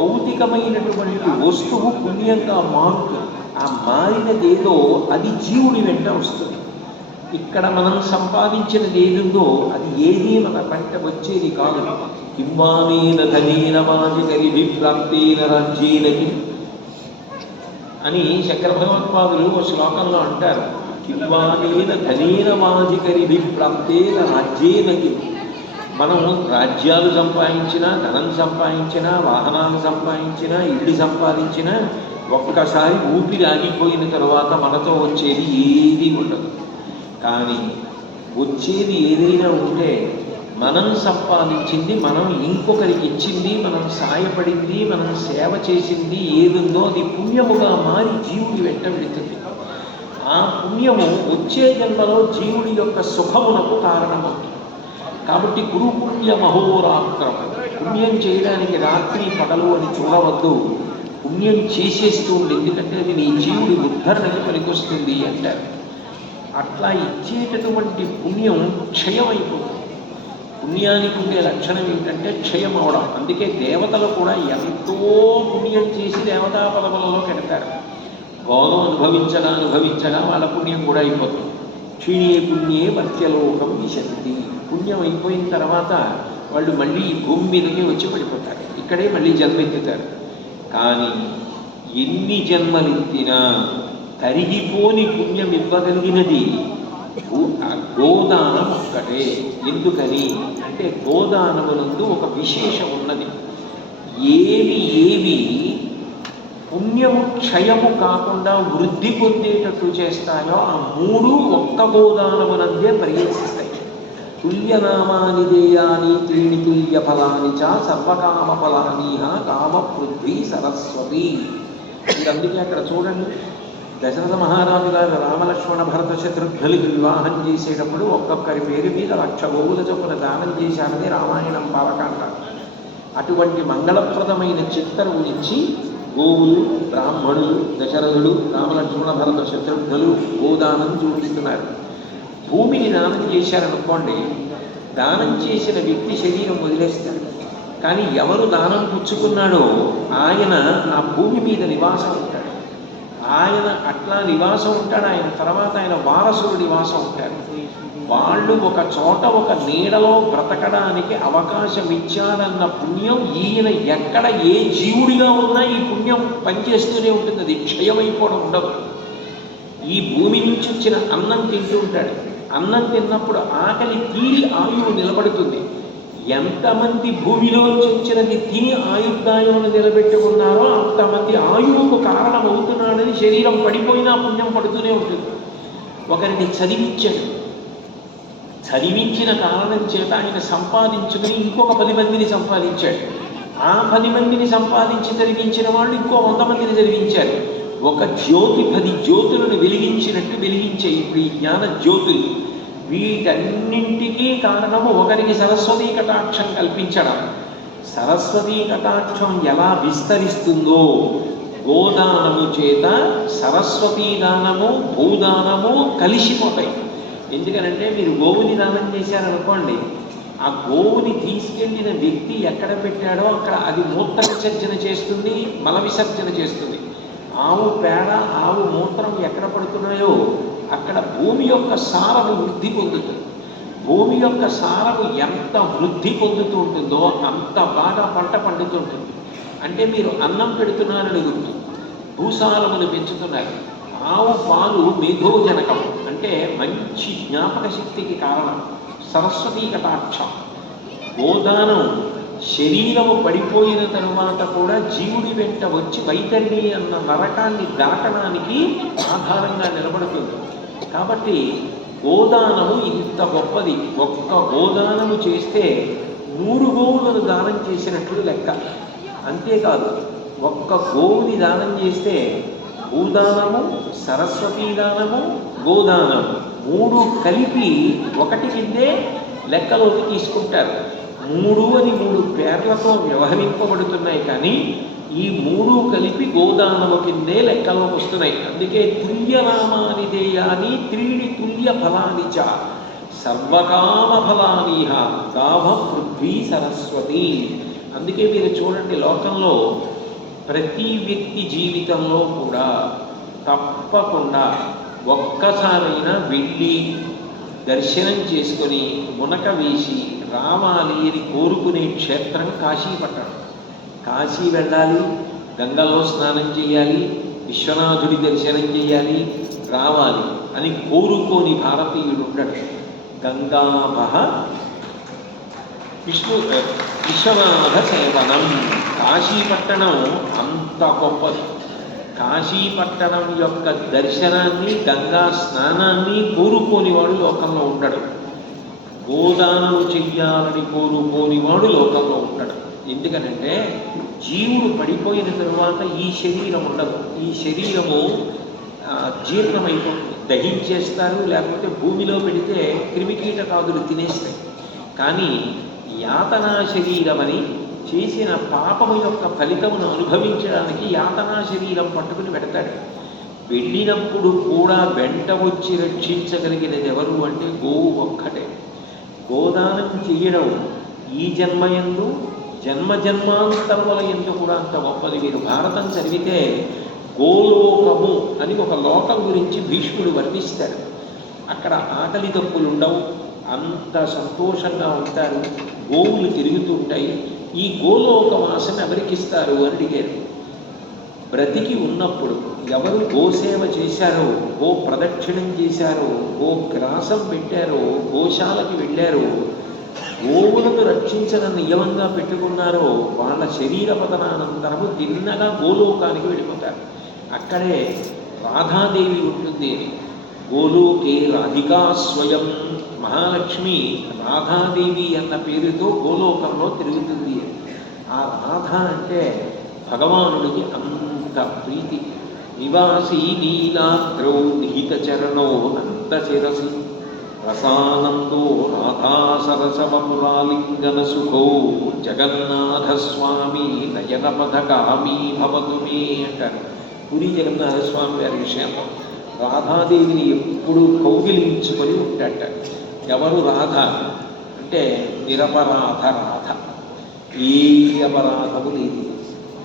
భౌతికమైనటువంటి వస్తువు పుణ్యంగా మారుతుంది. ఆ మారినదేదో అది జీవుడి వెంట వస్తుంది. ఇక్కడ మనం సంపాదించినది ఏదుందో అది ఏదీ మన వెంట వచ్చేది కాదు. కింవానేన ధనేన వాజికరిభి ప్రాప్తేన రాజ్యేనకి అని శంకర భగవత్పాదులు ఒక శ్లోకంలో అంటారు. కింవానేన ధనేన వాజికరిభి ప్రాప్తేన రాజ్యేనకి. మనం రాజ్యాలు సంపాదించినా, ధనం సంపాదించినా, వాహనాలు సంపాదించినా, ఇల్లు సంపాదించినా ఒక్కసారి ఊపిరి ఆగిపోయిన తర్వాత మనతో వచ్చేది ఏది ఉండదు. కానీ వచ్చేది ఏదైనా ఉంటే మనం సంపాదించింది, మనం ఇంకొకరికి ఇచ్చింది, మనం సాయపడింది, మనం సేవ చేసింది ఏదుందో అది పుణ్యముగా మారి జీవుడి వెంట వెళుతుంది. ఆ పుణ్యము వచ్చే జన్మలో జీవుడి యొక్క సుఖమునకు కారణమవుతుంది. కాబట్టి గురుపుణ్య మహోరాక్రమం. పుణ్యం చేయడానికి రాత్రి పగలు అని చూడవద్దు, పుణ్యం చేసేస్తూ ఉంది. ఎందుకంటే అది నీ జీవుడి ఉద్ధరణకి పనికొస్తుంది అంటారు. అట్లా ఇచ్చేటటువంటి పుణ్యం క్షయమైపోతుంది. పుణ్యానికి ఉండే లక్షణం ఏంటంటే క్షయం అవడం. అందుకే దేవతలు కూడా ఎంతో పుణ్యం చేసి దేవతా పదవులలో పెడతారు. భోగం అనుభవించగా వాళ్ళ పుణ్యం కూడా అయిపోతుంది. క్షీణే పుణ్యే మర్త్యలోకం విశంతి. పుణ్యం అయిపోయిన తర్వాత వాళ్ళు మళ్ళీ ఈ భూమి మీదకే వచ్చి పడిపోతారు, ఇక్కడే మళ్ళీ జన్మెత్తుతారు. కానీ ఎన్ని జన్మలెత్తినా తరిగిపోని పుణ్యం ఇవ్వగలిగినది గోదానం ఒక్కటే. ఎందుకని అంటే గోదానమునందు ఒక విశేషం ఉన్నది. ఏవి పుణ్యము క్షయము కాకుండా వృద్ధి పొందేటట్లు చేస్తాయో ఆ మూడు ఒక్క గోదానమునందే ప్రవేశిస్తాయి. తుల్యనామాని దేయాని త్రీణి తుల్య ఫలాని చ సర్వకామ ఫలానీహ కామ పృథ్వీ సరస్వతి. మీరు అందుకే అక్కడ చూడండి, దశరథ మహారాజు గారు రామలక్ష్మణ భరత శత్రుఘ్నులకు వివాహం చేసేటప్పుడు ఒక్కొక్కరి పేరు మీద 1,00,000 గోవుల చొప్పున దానం చేశారని రామాయణం బాలకాండ. అటువంటి మంగళప్రదమైన చిత్తరువు ఇచ్చి గోవులు, బ్రాహ్మణులు, దశరథుడు, రామలక్ష్మణ భరత శత్రుఘ్నులు గోదానం చూపిస్తున్నారు. భూమిని దానం చేశారనుకోండి, దానం చేసిన వ్యక్తి శరీరం వదిలేస్తాడు. కానీ ఎవరు దానం పుచ్చుకున్నాడో ఆయన ఆ భూమి మీద నివాసం ఉంటాడు. ఆయన అట్లా నివాసం ఉంటాడు. ఆయన తర్వాత ఆయన వారసుడు నివాసం ఉంటాడు. వాళ్ళు ఒక చోట ఒక నీడలో బ్రతకడానికి అవకాశం ఇచ్చాడన్న పుణ్యం ఈయన ఎక్కడ ఏ జీవుడిగా ఉన్నా ఈ పుణ్యం పనిచేస్తూనే ఉంటుంది. అది క్షయమైపోవడం ఉండదు. ఈ భూమి నుంచి వచ్చిన అన్నం తింటూ ఉంటాడు. అన్నం తిన్నప్పుడు ఆకలి తీరి ఆయువు నిలబడుతుంది. ఎంతమంది భూమిలోంచి వచ్చినది తిని ఆయుర్దాయమును నిలబెట్టుకున్నారో అంతమంది ఆయువుకు కారణమవుతున్నాడని శరీరం పడిపోయినా పుణ్యం పడుతూనే ఉంటుంది. ఒకరిని చదివించిన కారణం చేత ఆయన సంపాదించుకుని ఇంకొక 10 మందిని సంపాదించాడు. ఆ 10 మందిని సంపాదించి చదివించిన వాళ్ళు ఇంకో 100 మందిని చదివించారు. ఒక జ్యోతి 10 జ్యోతులను వెలిగించినట్టు వెలిగించే ఇప్పుడు ఈ జ్ఞాన జ్యోతులు. వీటన్నింటికీ కారణము ఒకరికి సరస్వతీ కటాక్షం కల్పించడం. సరస్వతీ కటాక్షం ఎలా విస్తరిస్తుందో గోదానము చేత సరస్వతీ దానము, భూదానము కలిసిపోతాయి. ఎందుకనంటే మీరు గోవుని దానం చేశారనుకోండి, ఆ గోవుని తీసుకెళ్ళిన వ్యక్తి ఎక్కడ పెట్టాడో అక్కడ అది మూత్ర విసర్జన చేస్తుంది, మల విసర్జన చేస్తుంది. ఆవు పేడ, ఆవు మూత్రం ఎక్కడ పడుతున్నాయో అక్కడ భూమి యొక్క సారము వృద్ధి పొందుతుంది. భూమి యొక్క సారము ఎంత వృద్ధి పొందుతూ ఉంటుందో అంత బాగా పంట పండుతుంటుంది. అంటే మీరు అన్నం పెడుతున్నారని గుర్తు, భూసారమును పెంచుతున్నారు. ఆవు పాలు మేధోజనకం అంటే మంచి జ్ఞాపక శక్తికి కారణం. సరస్వతీ కటాక్షం. గోదానం శరీరము పడిపోయిన తరువాత కూడా జీవుడి వెంట వచ్చి వైతరిణి అన్న నరకాన్ని దాటడానికి ఆధారంగా నిలబడుతుంది. కాబట్టి గోదానము ఇంత గొప్పది. ఒక్క గోదానము చేస్తే 100 గోవులను దానం చేసినట్లు లెక్క. అంతేకాదు, ఒక్క గోవుని దానం చేస్తే భూదానము, సరస్వతీ దానము, గోదానము 3 కలిపి ఒకటి కిందే లెక్కలోకి తీసుకుంటారు. 3 అని 3 పేర్లతో వ్యవహరింపబడుతున్నాయి. కానీ ఈ 3 కలిపి గోదానము కిందే లెక్కలోకి వస్తున్నాయి. అందుకే తుల్యనామాని దేయాని త్రీణి తుల్య ఫలాని చ సర్వకామ ఫలానీహ గాభ పృథ్వీ సరస్వతి. అందుకే మీరు చూడండి, లోకంలో ప్రతి వ్యక్తి జీవితంలో కూడా తప్పకుండా ఒక్కసారైనా వెళ్ళి దర్శనం చేసుకొని మునక వేసి రావాలి అని కోరుకునే క్షేత్రం కాశీపట్టణం. కాశీ వెళ్ళాలి, గంగలో స్నానం చేయాలి, విశ్వనాథుడి దర్శనం చేయాలి, రావాలి అని కోరుకోని భారతీయుడు ఉండడు. గంగాభ విశ్వనాథ సేవనం. కాశీపట్టణం అంత గొప్పది. కాశీపట్టణం యొక్క దర్శనాన్ని, గంగా స్నానాన్ని కోరుకోనివాడు లోకంలో ఉండడు. గోదానం చెయ్యాలని కోరుకోనివాడు లోకంలో ఉండడు. ఎందుకనంటే జీవుడు పడిపోయిన తరువాత ఈ శరీరం ఉండదు. ఈ శరీరము జీర్ణమైపోతుంది, దహించేస్తారు, లేకపోతే భూమిలో పెడితే క్రిమికీటకాదులు తినేస్తాయి. కానీ యాతనా శరీరమని చేసిన పాపము యొక్క ఫలితమును అనుభవించడానికి యాతనా శరీరం పట్టుకుని పెడతాడు. వెళ్ళినప్పుడు కూడా వెంట వచ్చి రక్షించగలిగినది ఎవరు అంటే గోవు ఒక్కటే. గోదానం చేయడం ఈ జన్మయందు జన్మాంతరముల ఎందు కూడా అంత గొప్పది. మీరు భారతం చదివితే గోలోకము అని ఒక లోకం గురించి భీష్ముడు వర్ణిస్తాడు. అక్కడ ఆకలి దప్పులు ఉండవు, అంత సంతోషంగా ఉంటారు, గోవులు తిరుగుతుంటాయి. ఈ గోలోక వాసన ఎవరికిస్తారు అని అడిగారు. బ్రతికి ఉన్నప్పుడు ఎవరు గోసేవ చేశారో, గో ప్రదక్షిణం చేశారో, గో గ్రాసం పెట్టారో, గోశాలకి వెళ్ళారో, గోవులను రక్షించడం నియమంగా పెట్టుకున్నారో వాళ్ళ శరీర పతనానంతరము తిన్నగా గోలోకానికి వెళ్ళిపోతారు. అక్కడే రాధాదేవి ఉంటుంది. గోలోకే రాధికా స్వయం. మహాలక్ష్మి రాధాదేవి అన్న పేరుతో గోలోకంలో తిరుగుతుంది. ఆ రాధ అంటే భగవానుడికి అంత ప్రీతి. నివాసీ నీలాద్రౌ నిహిత చరణో నంద శిరసి రసానందో రాధా సరసవపురాలింగన సుఖో జగన్నాథ స్వామి నయన పథకామీ భవతు మే అంటారు. పూరి జగన్నాథ స్వామి వారి విషయంలో రాధాదేవిని ఎప్పుడు కౌగిలించుకొని ఉంటాట. ఎవరు రాధ అంటే నిరపరాధ రాధ, ఏ అపరాధము లేదు.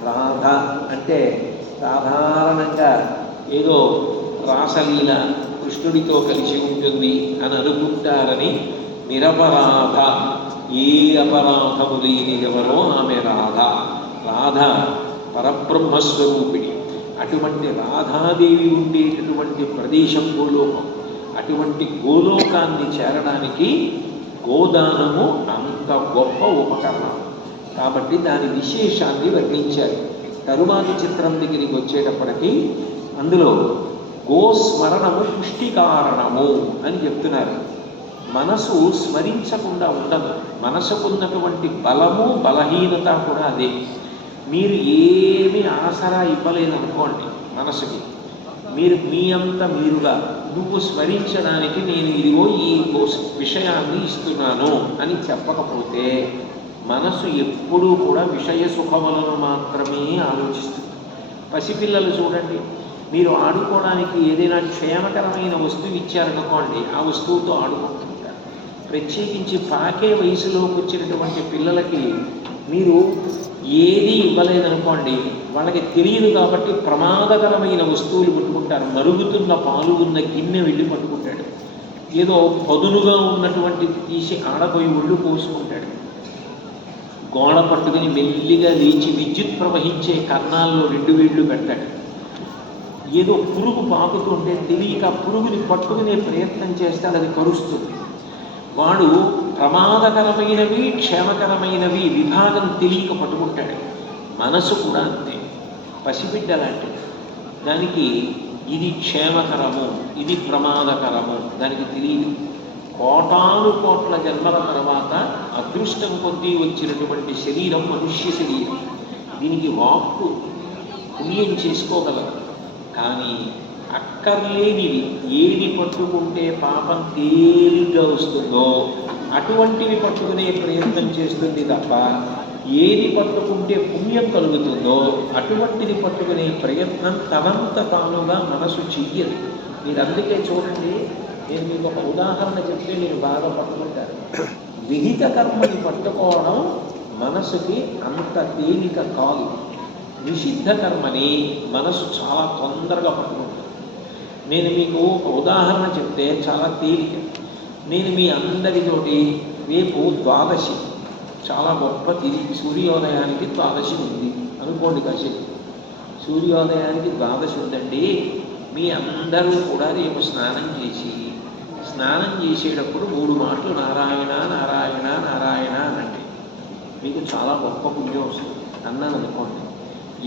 రాధ అంటే సాధారణంగా ఏదో రాసలీల కృష్ణుడితో కలిసి ఉంటుంది అని అనుకుంటారని నిరపరాధ, ఏ అపరాధము లేని ఎవరో ఆమె రాధ. రాధ పరబ్రహ్మస్వరూపిణి. అటువంటి రాధాదేవి ఉండేటటువంటి ప్రదేశం గోలోకం. అటువంటి గోలోకాన్ని చేరడానికి గోదానము అంత గొప్ప ఉపకరణం. కాబట్టి దాని విశేషాన్ని వర్ణించారు. తరువాతి చిత్రం దగ్గరికి వచ్చేటప్పటికీ అందులో గోస్మరణము పుష్టి కారణము అని చెప్తున్నారు. మనసు స్మరించకుండా ఉండదు. మనసుకున్నటువంటి బలము బలహీనత కూడా అదే. మీరు ఏమి ఆసరా ఇవ్వలేదనుకోండి మనసుకి, మీరు మీ అంత మీరుగా నువ్వు స్మరించడానికి నేను ఇదిగో ఈ విషయాన్ని ఇస్తున్నాను అని చెప్పకపోతే మనసు ఎప్పుడూ కూడా విషయ సుఖములను మాత్రమే ఆలోచిస్తుంది. పసిపిల్లలు చూడండి, మీరు ఆడుకోవడానికి ఏదైనా క్షేమకరమైన వస్తువు ఇచ్చారనుకోండి, ఆ వస్తువుతో ఆడుకుంటుంటారు. ప్రత్యేకించి పాకే వయసులోకి వచ్చినటువంటి పిల్లలకి మీరు ఏది ఇవ్వలేదనుకోండి, వాళ్ళకి తెలియదు కాబట్టి ప్రమాదకరమైన వస్తువులు పట్టుకుంటారు. మరుగుతున్న పాలు ఉన్న గిన్నె వెళ్ళి పట్టుకుంటాడు. ఏదో పదునుగా ఉన్నటువంటి తీసి ఆడపోయి ఒళ్ళు పోసుకుంటాడు. గోడ పట్టుకుని మెల్లిగా లేచి విద్యుత్ ప్రవహించే కర్ణాల్లో 2 వేళ్ళు పెడతాడు. ఏదో పురుగు పాకుతుంటే తెలియక పురుగుని పట్టుకునే ప్రయత్నం చేస్తాడు, అది కరుస్తుంది. వాడు ప్రమాదకరమైనవి క్షేమకరమైనవి విభాగం తెలియక పట్టుకుంటాడు. మనసు కూడా అంతే, పసిబిడ్డ లాంటిది. దానికి ఇది క్షేమకరము, ఇది ప్రమాదకరము దానికి తెలియదు. కోటాను కోట్ల జన్మల తర్వాత అదృష్టం కొద్దీ వచ్చినటువంటి శరీరం మనుష్య శరీరం. దీనికి వాక్కు పుణ్యం చేసుకోగలదు. కానీ అక్కర్లేనివి ఏది పట్టుకుంటే పాపం తేలిగ్గా వస్తుందో అటువంటివి పట్టుకునే ప్రయత్నం చేస్తుంది తప్ప, ఏది పట్టుకుంటే పుణ్యం కలుగుతుందో అటువంటిది పట్టుకునే ప్రయత్నం తనంత తానుగా మనసు చెయ్యదు. మీరు అందుకే చూడండి, నేను మీకు ఒక ఉదాహరణ చెప్తే మీరు బాగా పట్టుకుంటారు. విహిత కర్మని పట్టుకోవడం మనసుకి అంత తేలిక కాదు. నిషిద్ధ కర్మని మనసు చాలా తొందరగా పట్టుకుంటుంది. నేను మీకు ఒక ఉదాహరణ చెప్తే చాలా తేలిక. నేను మీ అందరితోటి రేపు ద్వాదశి, చాలా గొప్ప తిథి, సూర్యోదయానికి ద్వాదశి ఉంది అనుకోండి. కాసేపు సూర్యోదయానికి ద్వాదశి ఉందండి, మీ అందరూ కూడా రేపు స్నానం చేసేటప్పుడు 3 మాటలు నారాయణ నారాయణ నారాయణ అనండి. మీకు చాలా గొప్ప పుణ్యం వస్తుంది అన్నాను అనుకోండి.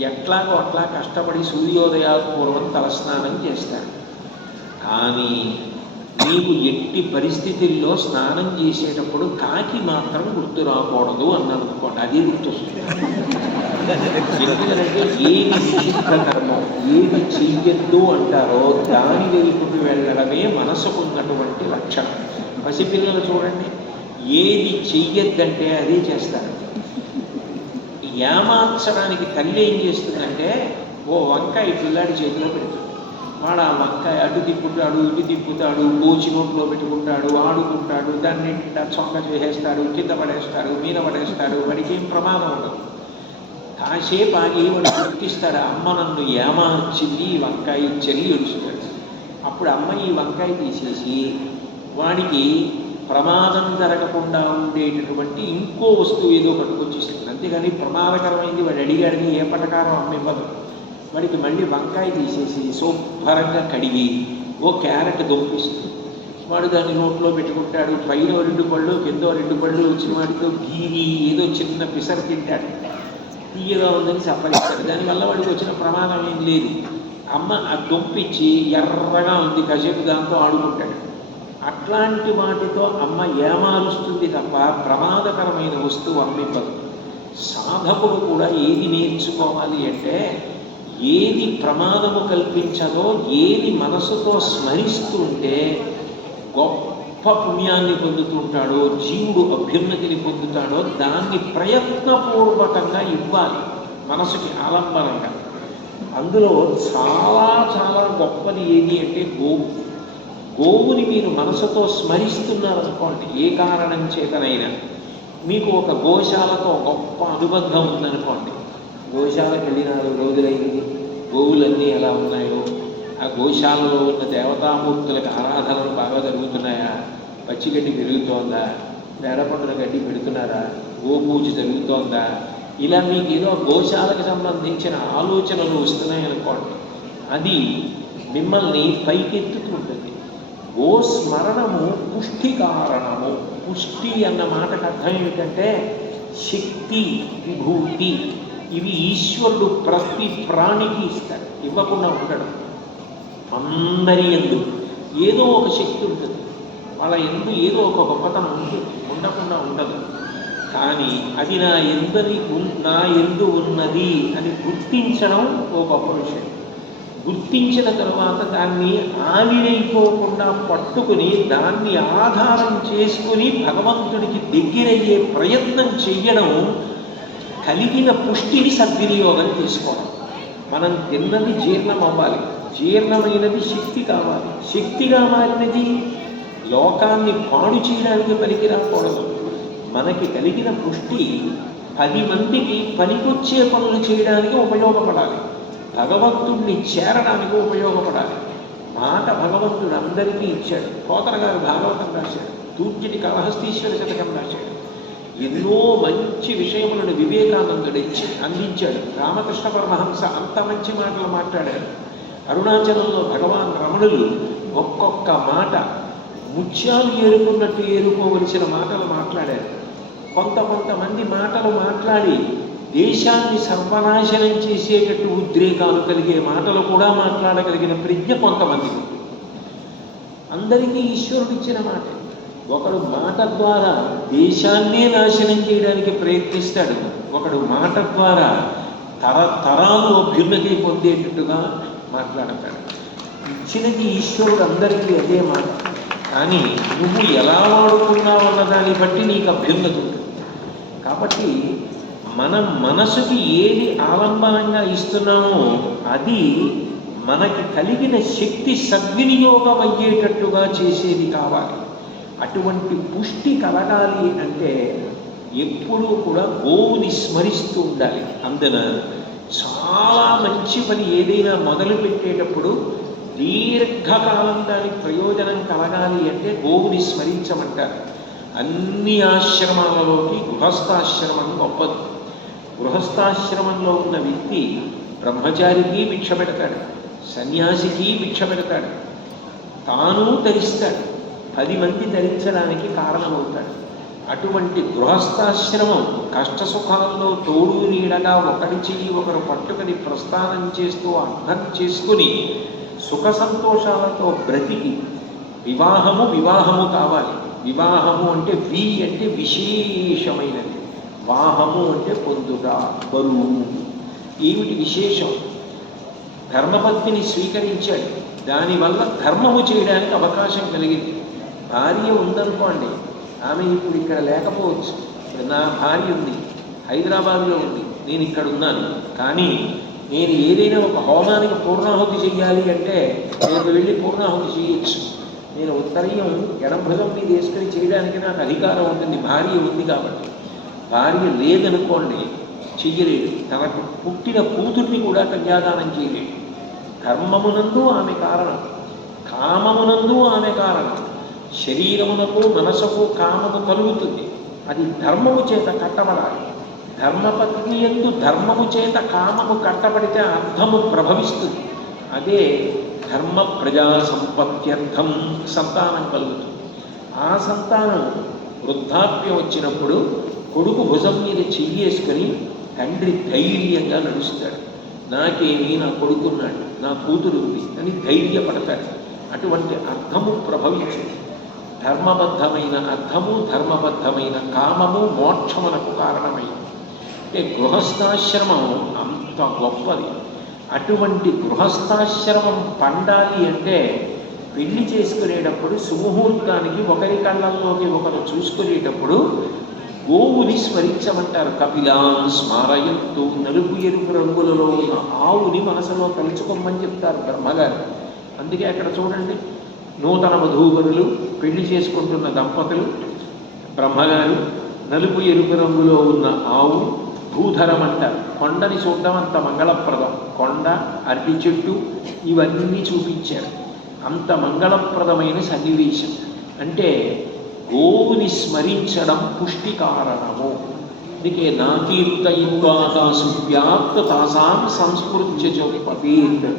ఎట్లాగో అట్లా కష్టపడి సూర్యోదయాపూర్వం తలస్నానం చేస్తారు. కానీ మీకు ఎట్టి పరిస్థితుల్లో స్నానం చేసేటప్పుడు కాకి మాత్రం గుర్తు రాకూడదు అన్నాను అనుకోండి. అది గుర్తొస్తుంది. ఎందుకంటే ఏది నిషిద్ధ కర్మం, ఏది చెయ్యొద్దు అంటారో దాని వైపుకు వెళ్ళడమే మనసుకున్నటువంటి లక్షణం. పసిపిల్లలు చూడండి, ఏది చెయ్యొద్దంటే అదే చేస్తారు. ఏమార్చడానికి తల్లి ఏం చేస్తుందంటే, ఓ వంకాయ పిల్లాడి చేతిలో పెడుతుంది. వాడు ఆ వంకాయ అటు తిప్పుతాడు, ఇటు తిప్పుతాడు, గోచి నోట్లో పెట్టుకుంటాడు, ఆడుకుంటాడు, దాన్ని చొంగ చేసేస్తాడు, కింద పడేస్తాడు, మీద పడేస్తాడు. వాడికి ఏం ప్రమాదం ఉండదు. కాసేపు ఆగి వాడు గుర్తిస్తాడు, అమ్మ నన్ను ఏమార్చింది, ఈ వంకాయ ఇచ్చని ఏడుస్తాడు. అప్పుడు అమ్మ ఈ వంకాయ తీసేసి వాడికి ప్రమాదం జరగకుండా ఉండేటటువంటి ఇంకో వస్తువు ఏదో పట్టుకొచ్చిస్తుంది. అంతేగాని ప్రమాదకరమైంది వాడు అడిగాడని ఏ పటకారం అమ్మ ఇవ్వదు. వాడికి మళ్ళీ వంకాయ తీసేసి శుభ్రంగా కడిగి ఓ క్యారెట్ దొంపిస్తుంది. వాడు దాన్ని నోట్లో పెట్టుకుంటాడు. పైన 2 పళ్ళు, కింద 2 పళ్ళు వచ్చిన వాడితో గీరి ఏదో చిన్న పిసరు తింటాడు. తీయగా ఉందని సఫరిస్తాడు. దానివల్ల వాడికి వచ్చిన ప్రమాదం ఏం లేదు. అమ్మ ఆ దొంపిచ్చి ఎర్రగా ఉంది, కాసేపు దాంతో ఆడుకుంటాడు. అట్లాంటి వాటితో అమ్మ ఏమారుస్తుంది తప్ప ప్రమాదకరమైన వస్తువు అమ్మివ్వదు. సాధకుడు కూడా ఏది నేర్చుకోవాలి అంటే, ఏది ప్రమాదము కల్పించదో, ఏది మనసుతో స్మరిస్తుంటే గొప్ప పుణ్యాన్ని పొందుతుంటాడో, జీవుడు అభ్యున్నతిని పొందుతాడో దాన్ని ప్రయత్నపూర్వకంగా ఇవ్వాలి మనసుకి ఆలంబనంగా. అందులో చాలా చాలా గొప్పది ఏది అంటే గోవుని మీరు మనసుతో స్మరిస్తున్నారనుకోండి, ఏ కారణం చేతనైనా. మీకు ఒక గోశాలతో గొప్ప అనుబంధం ఉందనుకోండి. గోశాలకు వెళ్ళి 4 రోజులైంది, గోవులన్నీ ఎలా ఉన్నాయో, ఆ గోశాలలో ఉన్న దేవతామూర్తులకు ఆరాధనలు బాగా జరుగుతున్నాయా, పచ్చిగడ్డి పెరుగుతోందా, పేడపండుల గడ్డి పెడుతున్నారా, గోపూజ జరుగుతోందా, ఇలా మీకు ఏదో గోశాలకు సంబంధించిన ఆలోచనలు వస్తున్నాయనుకోండి, అది మిమ్మల్ని పైకెత్తుతుంటుంది. గోస్మరణము పుష్టి కారణము. పుష్టి అన్న మాటకు అర్థం ఏమిటంటే శక్తి, విభూతి. ఇవి ఈశ్వరుడు ప్రతి ప్రాణికి ఇస్తాడు, ఇవ్వకుండా ఉండడు. అందరి యందు ఏదో ఒక శక్తి ఉంటుంది, వాళ్ళ యందు ఏదో ఒక గొప్పతనం ఉంటుంది, ఉండకుండా ఉండదు. కానీ అది నా యందు ఉన్నది అని గుర్తించడం ఓ గొప్ప విషయం. గుర్తించిన తరువాత దాన్ని ఆవిరైపోకుండా పట్టుకుని దాన్ని ఆధారం చేసుకుని భగవంతుడికి దగ్గరయ్యే ప్రయత్నం చెయ్యడం, కలిగిన పుష్టిని సద్వినియోగం చేసుకోవడం. మనం తిన్నది జీర్ణం అవ్వాలి, జీర్ణమైనది శక్తి కావాలి, శక్తిగా మారినది లోకాన్ని పాడు చేయడానికి పనికి రాకూడదు. మనకి కలిగిన పుష్టి 10 మందికి పనికొచ్చే పనులు చేయడానికి ఉపయోగపడాలి, భగవంతుణ్ణి చేరడానికి ఉపయోగపడాలి. మాట భగవంతుడు అందరికీ ఇచ్చాడు. పోతన గారు భాగవతం రాశాడు, తూర్జటి కాళహస్తీశ్వర శతకం రాశాడు. ఎన్నో మంచి విషయములను వివేకానందుడు అందించాడు. రామకృష్ణ పరమహంస అంత మంచి మాటలు మాట్లాడాడు. అరుణాచలంలో భగవాన్ రమణులు ఒక్కొక్క మాట ముత్యాలు ఏరుకున్నట్టు ఏరుకోవలసిన మాటలు మాట్లాడారు. కొంతమంది మాటలు మాట్లాడి దేశాన్ని సర్వనాశనం చేసేటట్టు ఉద్రేకాలు కలిగే మాటలు కూడా మాట్లాడగలిగిన ప్రజ్ఞ కొంతమందికి. అందరికీ ఈశ్వరుడు ఇచ్చిన మాట. ఒకడు మాట ద్వారా దేశాన్నే నాశనం చేయడానికి ప్రయత్నిస్తాడు, ఒకడు మాట ద్వారా తరతరాలు అభ్యున్నతి పొందేటట్టుగా మాట్లాడతాడు. ఇచ్చినది ఈశ్వరుడు అందరికీ అదే మాట. కానీ నువ్వు ఎలా వాడుకున్నావన్న దాన్ని బట్టి నీకు అభ్యున్నతి ఉంటుంది. కాబట్టి మనం మనసుకి ఏది ఆలంబనంగా ఇస్తున్నామో అది మనకి కలిగిన శక్తి సద్వినియోగం అయ్యేటట్టుగా చేసేది కావాలి. అటువంటి పుష్టి కలగాలి అంటే ఎప్పుడూ కూడా గోవుని స్మరిస్తూ ఉండాలి. అందున చాలా మంచి పని ఏదైనా మొదలు పెట్టేటప్పుడు దీర్ఘకాలం దానికి ప్రయోజనం కలగాలి అంటే గోవుని స్మరించమంటారు. అన్ని ఆశ్రమాలలోకి గృహస్థాశ్రమం గొప్పది. గృహస్థాశ్రమంలో ఉన్న వ్యక్తి బ్రహ్మచారికి భిక్ష పెడతాడు, సన్యాసికి భిక్ష పెడతాడు, తాను ధరిస్తాడు, 10 మంది ధరించడానికి కారణమవుతాడు. అటువంటి గృహస్థాశ్రమం కష్టసుఖాల్లో తోడు నీడగా ఒకటి చెయ్యి ఒకరు పట్టుకొని ప్రస్థానం చేస్తూ అర్థం చేసుకుని సుఖ సంతోషాలతో బ్రతికి వివాహము కావాలి. వివాహము అంటే అంటే విశేషమైనది, వాహము అంటే పొందుట, బరువు. ఏమిటి విశేషం? ధర్మపత్నిని స్వీకరించాడు, దానివల్ల ధర్మము చేయడానికి అవకాశం కలిగింది. భార్య ఉందనుకోండి, ఆమె ఇప్పుడు ఇక్కడ లేకపోవచ్చు. ఇప్పుడు నా భార్య ఉంది, హైదరాబాద్లో ఉంది, నేను ఇక్కడ ఉన్నాను. కానీ నేను ఏదైనా ఒక హోమానికి పూర్ణాహుతి చెయ్యాలి అంటే రేపు వెళ్ళి పూర్ణాహుతి చేయొచ్చు. నేను ఉత్తరీయం ఎడభుజం మీద వేసుకుని చేయడానికి నాకు అధికారం ఉంటుంది, భార్య ఉంది కాబట్టి. భార్య లేదనుకోండి, చెయ్యలేడు. తనకు పుట్టిన కూతుర్ని కూడా కన్యాదానం చేయలేడు. ధర్మమునందు ఆమె కారణం, కామమునందు ఆమె కారణం. శరీరమునకు మనసుకు కామము కలుగుతుంది, అది ధర్మము చేత కట్టబడాలి. ధర్మపత్ని యందు ధర్మము చేత కామము కట్టబడితే అర్థము ప్రభవిస్తుంది. అదే ధర్మ ప్రజా సంపత్త్యర్థం సంతానం కలుగుతుంది. ఆ సంతానం వృద్ధాప్యం వచ్చినప్పుడు కొడుకు భుజం మీద చెయ్యేసుకొని తండ్రి ధైర్యంగా నడుస్తాడు. నాకేమీ, నా కొడుకున్నాడు, నా కూతురు ఉంది అని ధైర్యపడతాడు. అటువంటి అర్థము ప్రభవించింది. ధర్మబద్ధమైన అర్థము, ధర్మబద్ధమైన కామము మోక్షమునకు కారణమైంది. అంటే గృహస్థాశ్రమం అంత గొప్పది. అటువంటి గృహస్థాశ్రమం పండాలి అంటే పెళ్లి చేసుకునేటప్పుడు సుముహూర్తానికి ఒకరి కళ్ళల్లోకి ఒకరు చూసుకునేటప్పుడు గోవుని స్మరించమంటారు. కపిలాన్ స్మారయంతు, నలుపు ఎరుపు రంగులలో ఉన్న ఆవుని మనసులో తలుచుకోమని చెప్తారు బ్రహ్మగారు. అందుకే అక్కడ చూడండి, నూతన వధూవరులు పెళ్లి చేసుకుంటున్న దంపతులు, బ్రహ్మగారు, నలుపు ఎరుపు రంగులో ఉన్న ఆవు, భూధరం అంటారు. కొండని చూడడం అంత మంగళప్రదం. కొండ, అరటి చెట్టు ఇవన్నీ చూపించారు. అంత మంగళప్రదమైన సన్నివేశం. అంటే గోవుని స్మరించడం పుష్టి కారణము. అందుకే నాకీర్తయుగాసు వ్యాప్త తాసాం సంస్మృత్య చోపతేత్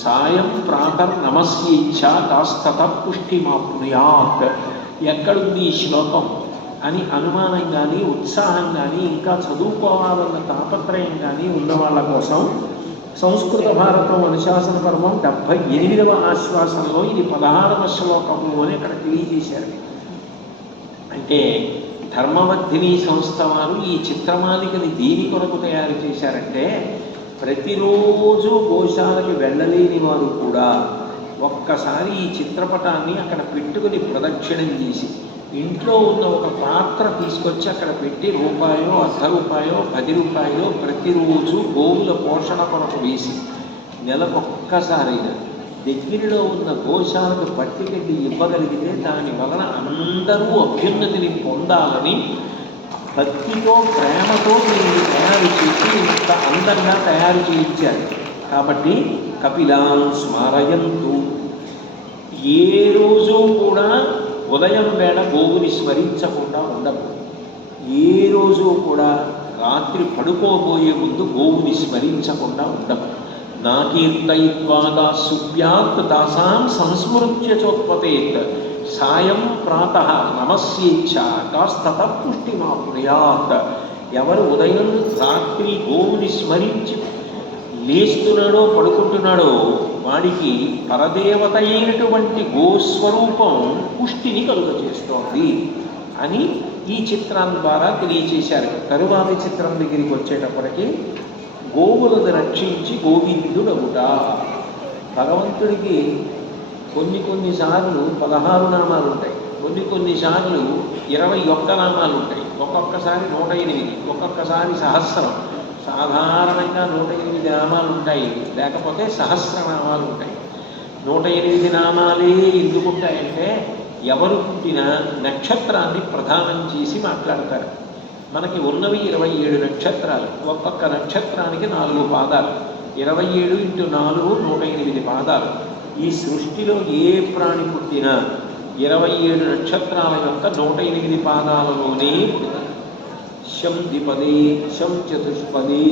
సాయం ప్రాతర్ నమస్యేచ్ఛ కాస్తత పుష్టిమాప్నుయాత్. ఎక్కడుంది ఈ శ్లోకం అని అనుమానం కానీ, ఉత్సాహం కానీ, ఇంకా చదువుకోవాలన్న తాపత్రయం కానీ ఉన్న వాళ్ళ కోసం సంస్కృత భారతం అనుశాసన పర్వం 78వ ఆశ్వాసంలో ఇది 16వ శ్లోకము అని అక్కడ తెలియజేశారు. అంటే ధర్మవర్ధిని సంస్థ వారు ఈ చిత్రమాలికని దేని కొరకు తయారు చేశారంటే, ప్రతిరోజు గోశాలకి వెళ్ళలేని వారు కూడా ఒక్కసారి ఈ చిత్రపటాన్ని అక్కడ పెట్టుకుని ప్రదక్షిణం చేసి ఇంట్లో ఉన్న ఒక పాత్ర తీసుకొచ్చి అక్కడ పెట్టి రూపాయో, ₹1 ₹10 ప్రతిరోజు గోవుల పోషణ కొరకు వేసి నెలకొక్కసారైనా దగ్గరలో ఉన్న గోశాలకు పట్టికెళ్ళి ఇవ్వగలిగితే దాని వలన అందరూ అభ్యున్నతిని పొందాలని భక్తితో, ప్రేమతో దీన్ని తయారు చేసి ఇంత అందంగా తయారు చేయించారు. కాబట్టి కపిలాన్ స్మారయంతు, ఏ రోజు కూడా ఉదయం వేళ గోవుని స్మరించకుండా ఉండదు. ఏ రోజు కూడా రాత్రి పడుకోబోయే ముందు గోవుని స్మరించకుండా ఉండదు. నాకీర్తయిత్వాదాసువ్యాత్ తాసాం సంస్మృత్య చోత్పతేత్ సాయం ప్రాతః నమస్యేచ్ఛ కాస్తత పుష్టిమాప్నుయాత్. ఎవరు ఉదయం రాత్రి గోవుని స్మరించి లేస్తున్నాడో పడుకుంటున్నాడో వాడికి పరదేవత అయినటువంటి గోస్వరూపం పుష్టిని కలుగజేస్తోంది అని ఈ చిత్రం ద్వారా తెలియచేశారు. తరువాతి చిత్రం దగ్గరికి వచ్చేటప్పటికి గోవులను రక్షించి గోవిందుడవుట. భగవంతుడికి కొన్నిసార్లు 16 నామాలు ఉంటాయి, కొన్నిసార్లు 21 నామాలు ఉంటాయి, ఒక్కొక్కసారి 108, ఒక్కొక్కసారి సహస్రం. సాధారణంగా 108 నామాలు ఉంటాయి, లేకపోతే సహస్రనామాలు ఉంటాయి. 108 నామాలే ఎందుకుంటాయంటే ఎవరు పుట్టినా నక్షత్రాన్ని ప్రధానం చేసి మాట్లాడతారు. మనకి ఉన్నవి 27 నక్షత్రాలు. ఒక్కొక్క నక్షత్రానికి 4 పాదాలు. 27 × 4 108 పాదాలు. ఈ సృష్టిలో ఏ ప్రాణి పుట్టినా 27 నక్షత్రాల యొక్క 108 పాదాలలోనే పుడతారు. శం ద్విపదే శం చతుష్పదే,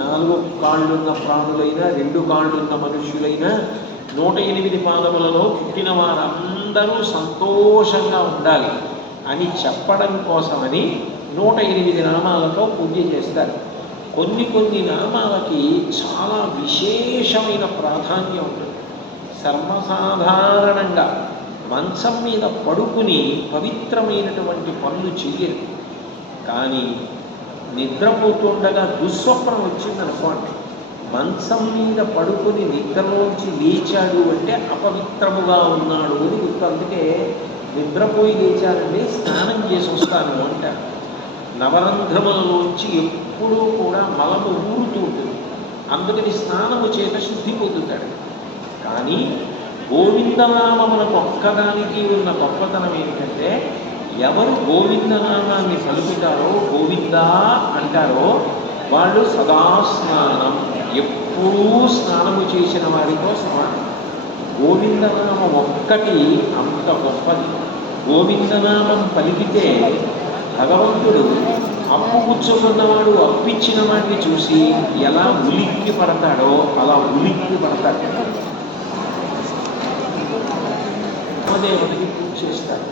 4 కాళ్ళున్న ప్రాణులైనా 2 కాళ్ళున్న మనుష్యులైనా 108 పాదములలో పుట్టిన వారందరూ సంతోషంగా ఉండాలి అని చెప్పడం కోసమని 108 నామాలతో పూజ చేస్తారు. కొన్ని నామాలకి చాలా విశేషమైన ప్రాధాన్యం ఉంటుంది. సర్వసాధారణంగా మంచం మీద పడుకుని పవిత్రమైనటువంటి పనులు చెయ్యరు. కానీ నిద్రపోతుండగా దుస్వప్నం వచ్చిందనుకోండి, మంచం మీద పడుకుని నిద్రలోంచి లేచాడు అంటే అపవిత్రముగా ఉన్నాడు అని గుర్తు. అందుకే నిద్రపోయి లేచారంటే స్నానం చేసి వస్తాను అంటారు. నవరంధ్రములలోంచి ఎప్పుడూ కూడా మలము ఊరుతూ ఉంటుంది. అందుకని స్నానము చేత శుద్ధి పొందుతాడు. కానీ గోవిందనామములకు ఒక్కదానికి ఉన్న గొప్పతనం ఏమిటంటే, ఎవరు గోవిందనామాన్ని పలుకుతారో, గోవిందా అంటారో వాళ్ళు సదా స్నానం, ఎప్పుడూ స్నానము చేసిన వారితో సమానం. గోవిందనామం ఒక్కటి అంత గొప్పది. గోవిందనామం పలికితే భగవంతుడు అప్పు పుచ్చుకున్నవాడు అప్పిచ్చిన వాడిని చూసి ఎలా ఉలిక్కి పడతాడో అలా ఉలిక్కి పడతాడు. దేవతకి పూజ చేస్తారు.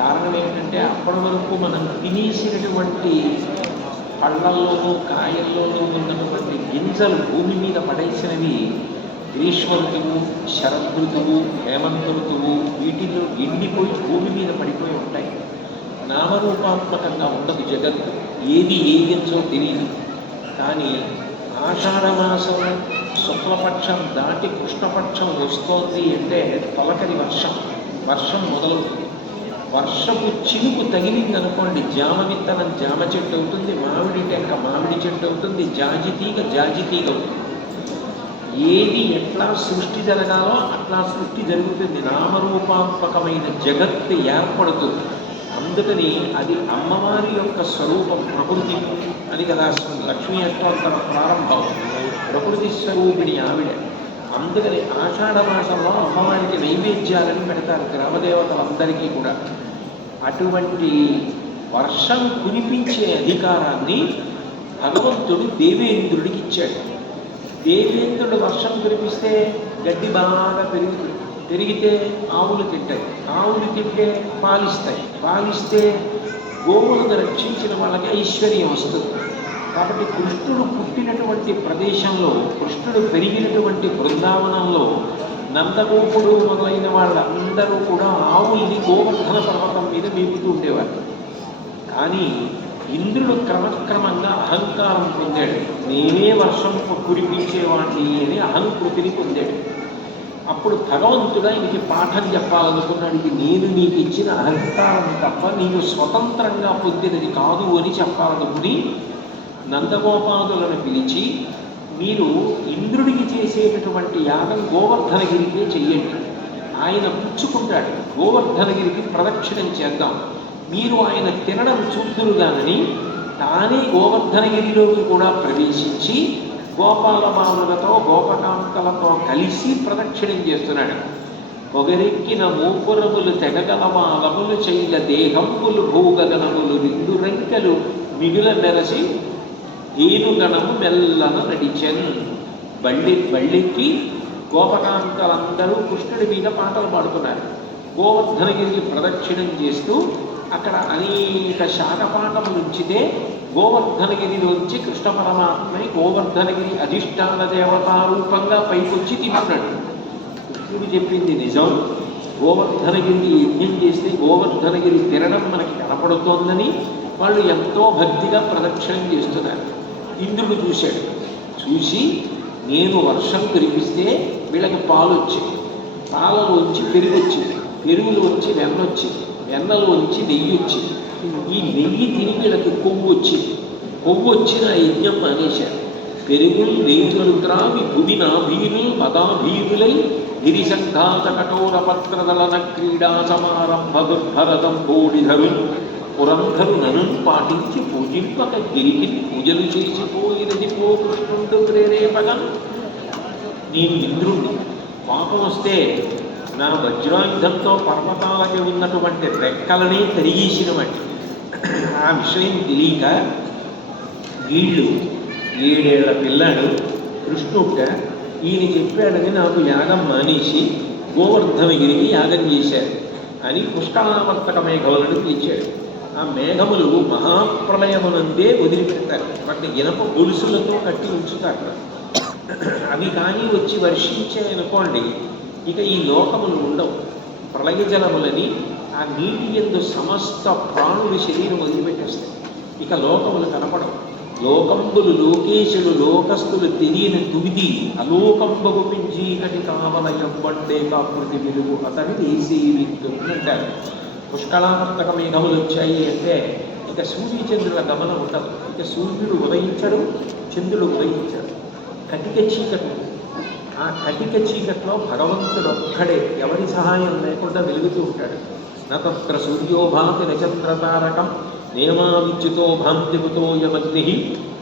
కారణం ఏంటంటే అప్పటి వరకు మనం తినేసినటువంటి పళ్ళల్లోనూ కాయల్లోనూ ఉన్నటువంటి గింజలు భూమి మీద పడేసినవి గ్రీష్మ ఋతువు, శరదృతువు, హేమంత ఋతువు వీటిల్లో ఎండిపోయి భూమి మీద పడిపోయి ఉంటాయి. నామరూపాత్మకంగా ఉండదు జగత్తు. ఏది ఏ గింజో తెలియదు. కానీ ఆషాఢమాసం శుక్లపక్షం దాటి కృష్ణపక్షం వస్తోంది అంటే తొలకరి వర్షం మొదలవుతుంది. వర్షపు చినుకు తగిలిందనుకోండి, జామ విత్తనం జామ చెట్టు అవుతుంది, మామిడి టెంక మామిడి చెట్టు అవుతుంది, జాజి తీగ అవుతుంది. ఏది ఎట్లా సృష్టి జరగాలో అట్లా సృష్టి జరుగుతుంది. నామరూపాత్మకమైన జగత్తు ఏర్పడుతుంది. అందుకని అది అమ్మవారి యొక్క స్వరూపం, ప్రకృతి అని కదా లక్ష్మీ అష్టోత్తర ప్రారంభం. ప్రకృతి స్వరూపిణి ఆవిడ. అందుకని ఆషాఢమాసంలో అమ్మవారికి నైవేద్యాలను పెడతారు గ్రామదేవతలందరికీ కూడా. అటువంటి వర్షం కురిపించే అధికారాన్ని భగవంతుడు దేవేంద్రుడికి ఇచ్చాడు. దేవేంద్రుడు వర్షం కురిపిస్తే గడ్డి బాగా పెరిగితే ఆవులు తింటాయి, ఆవులు తింటే పాలిస్తే గోవులను రక్షించిన వాళ్ళకి ఐశ్వర్యం వస్తుంది. కాబట్టి కృష్ణుడు పుట్టినటువంటి ప్రదేశంలో, కృష్ణుడు పెరిగినటువంటి బృందావనంలో నందగోపుడు మొదలైన వాళ్ళందరూ కూడా ఆవుల్ని గోవర్ధన పర్వతం మీద మేపుతూ ఉండేవారు. కానీ ఇంద్రుడు క్రమక్రమంగా అహంకారం పొందాడు. నేనే వర్షం కురిపించేవాడిని అని అహంకృతిని పొందాడు. అప్పుడు భగవంతుడు ఆయనకి పాఠం చెప్పాలనుకున్నాడు. ఇది నేను నీకు ఇచ్చిన అహంకారం తప్ప నీవు స్వతంత్రంగా పొందినది కాదు అని చెప్పాలనుకుని నందగోపాదులను పిలిచి, మీరు ఇంద్రుడికి చేసేటటువంటి యాగం గోవర్ధనగిరికే చెయ్యండి. ఆయన పుచ్చుకుంటాడు. గోవర్ధనగిరికి ప్రదక్షిణం చేద్దాం, మీరు ఆయన తినడం చూద్దురుగానని తానే గోవర్ధనగిరిలోకి కూడా ప్రవేశించి గోపాలమానులతో గోపకాంతలతో కలిసి ప్రదక్షిణం చేస్తున్నాడు. పొగరెక్కిన మూపురములు తెగగలమాలములు చెయ్య దేహంబులు భూగగనములు 2 రంకెలు మిగుల మెరసి ఏనుగణము మెల్లన నడిచెన్. బళ్ళెక్కి గోపకాంతలందరూ కృష్ణుడి మీద పాటలు పాడుతున్నారు. గోవర్ధనగిరికి ప్రదక్షిణం చేస్తూ అక్కడ అనేక శాఖపాఠములు ఉంచితే గోవర్ధనగిరిలోంచి కృష్ణ పరమాత్మని గోవర్ధనగిరి అధిష్టాన దేవతారూపంగా పైకొచ్చి తింటున్నాడు. కృష్ణుడు చెప్పింది నిజం. గోవర్ధనగిరికి యజ్ఞం చేస్తే గోవర్ధనగిరి తినడం మనకి కనపడుతోందని వాళ్ళు ఎంతో భక్తిగా ప్రదక్షిణం చేస్తున్నారు. ఇంద్రుడు చూశాడు. చూసి నేను వర్షం కురిపిస్తే వీళ్ళకి పాలు వచ్చాయి, పాలలోంచి పెరుగు వచ్చింది, పెరుగులోంచి వెన్నలోంచి నెయ్యి వచ్చింది. ఈ నెయ్యి తిని వీళ్ళకి కొవ్వు వచ్చిన యజ్ఞం మానేశారు. పెరుగులు నెయ్యులు త్రావి భూమినాభీరులు పదాభీరులై గిరిసంఘాత కఠోర పత్రదలన క్రీడా సమారంభ దుర్భరతం కోడిధరు పురంధరు నను పాటించి పూజింపక గిరికి పూజలు చేసిపోయినది పో కృష్ణుడు ప్రేరేపగను. నేను ఇంద్రుణ్ణి, పాపం వస్తే నా వజ్రాయుధంతో పర్వతాలకి ఉన్నటువంటి రెక్కలనే తరిగేసినవాడి. ఆ విషయం తెలియక వీళ్ళు 7 ఏళ్ల పిల్లాడు కృష్ణుడ్డ ఈయన చెప్పాడని నాకు యాగం మానేసి గోవర్ధనగిరికి యాగం చేశారు అని పుష్కలావర్తక మేఘములను పిలిచాడు. ఆ మేఘములు మహాప్రళయమునందే వదిలిపెడతారు, వాటిని ఇనప గొలుసులతో కట్టి ఉంచుతారు. అవి కానీ వచ్చి వర్షించాయనుకోండి, ఇక ఈ లోకములు ఉండవు. ప్రళయ జలములని ఆ నీటి యందు సమస్త ప్రాణుల శరీరం వదిలిపెట్టేస్తాయి. ఇక లోకములు కనపడవు. లోకంబులు లోకేశులు లోకస్తులు తెలియని తువిది అలోకంబగు పించీకటి కావలయం వండే కాకృతి వెలుగు అతని దేశీవింటుంటారు. పుష్కలావర్తక మేఘములు వచ్చాయి అంటే ఇక సూర్యచంద్రుల గమనం ఉండదు. ఇక సూర్యుడు ఉదయించడు, చంద్రుడు ఉదయించడు. కటిక చీకటి. ఆ కటిక చీకట్లో భగవంతుడు ఒక్కడే, ఎవరి సహాయం లేకుండా వెలుగుతూ ఉంటాడు. నత్ర సూర్యోభాతి నచంద్రతారకం నియమావిచ్యుతో భాంతికుతో యమగ్ని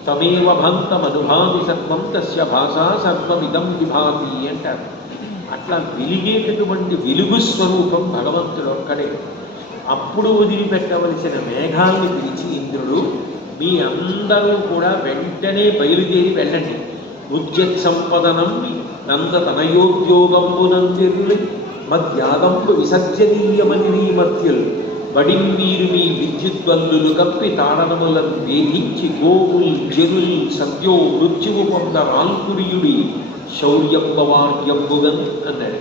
తమేవ భాంతమనుభావి సర్వం తస్య భాషా సర్వమిదం విభాతి అంటారు. అట్లా వెలిగేటటువంటి వెలుగు స్వరూపం భగవంతుడు ఒక్కడే. అప్పుడు వదిలిపెట్టవలసిన మేఘాలను పిలిచి ఇంద్రుడు, మీ అందరూ కూడా వెంటనే బయలుదేరి వెళ్ళండి. ఉద్యత్ సంపదనం నందతనయోద్యోగంబునంతిరులి మధ్యాగంబు విసర్జనీయమని మధ్యులు బడింవీరు మీ విద్యుద్వల్లులు కప్పి తాడనములను వేధించి గోవుల్ జరుల్ సద్యో మృత్యువు పొంద రాల్కురియుడి శౌర్యంబవార్యంబుగన్ అన్నాడు.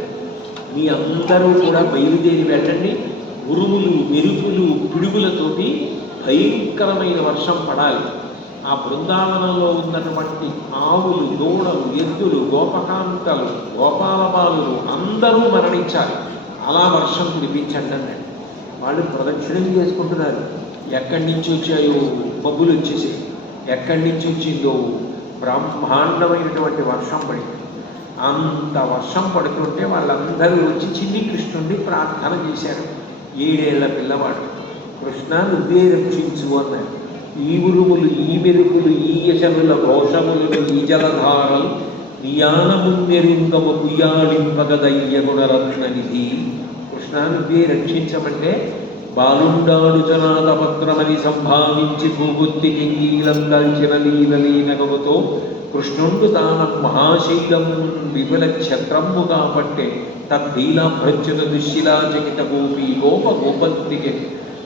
మీ అందరూ కూడా బయలుదేరి వెళ్ళండి. ఉరుములు మెరుపులు పిడుగులతోటి భయంకరమైన వర్షం పడాలి. ఆ బృందావనంలో ఉన్నటువంటి ఆవులు, దూడలు, ఎద్దులు, గోపకాంతలు, గోపాలబాలులు అందరూ మరణించాలి. అలా వర్షం కురిపించండి అన్నాడు. వాళ్ళు ప్రదక్షిణం చేసుకుంటున్నారు. ఎక్కడి నుంచి వచ్చాయో మబ్బులు వచ్చేసి, ఎక్కడి నుంచి వచ్చిందో బ్రహ్మాండమైనటువంటి వర్షం పడింది. అంత వర్షం పడుతుంటే వాళ్ళందరూ వచ్చి చిన్ని కృష్ణుడిని ప్రార్థన చేశారు. 7 ఏళ్ల పిల్లవాడు, కృష్ణ నువ్వే రక్షించు అన్నాడు. ఈ ఉరుములు, ఈ మెరుపులు, ఈ యశముల ఘోషములను, ఈ జలధారలు నియానమున్నెరుంగము కుయాడింపగదయ్య గుణరత్ననిధి. కృష్ణ నువ్వే రక్షించమంటే బాలుండాడు జనాథపత్రమని సంభావించి భూబుద్ధి కింగీలం దాల్చిన లీనలీనగముతో కృష్ణుండు తాన మహాశైలం విపుల క్షత్రము కాబట్టే తద్దీలాభ్రచ్యుత దుశ్శిలాచకిత గోపీ గోప గోపత్తికి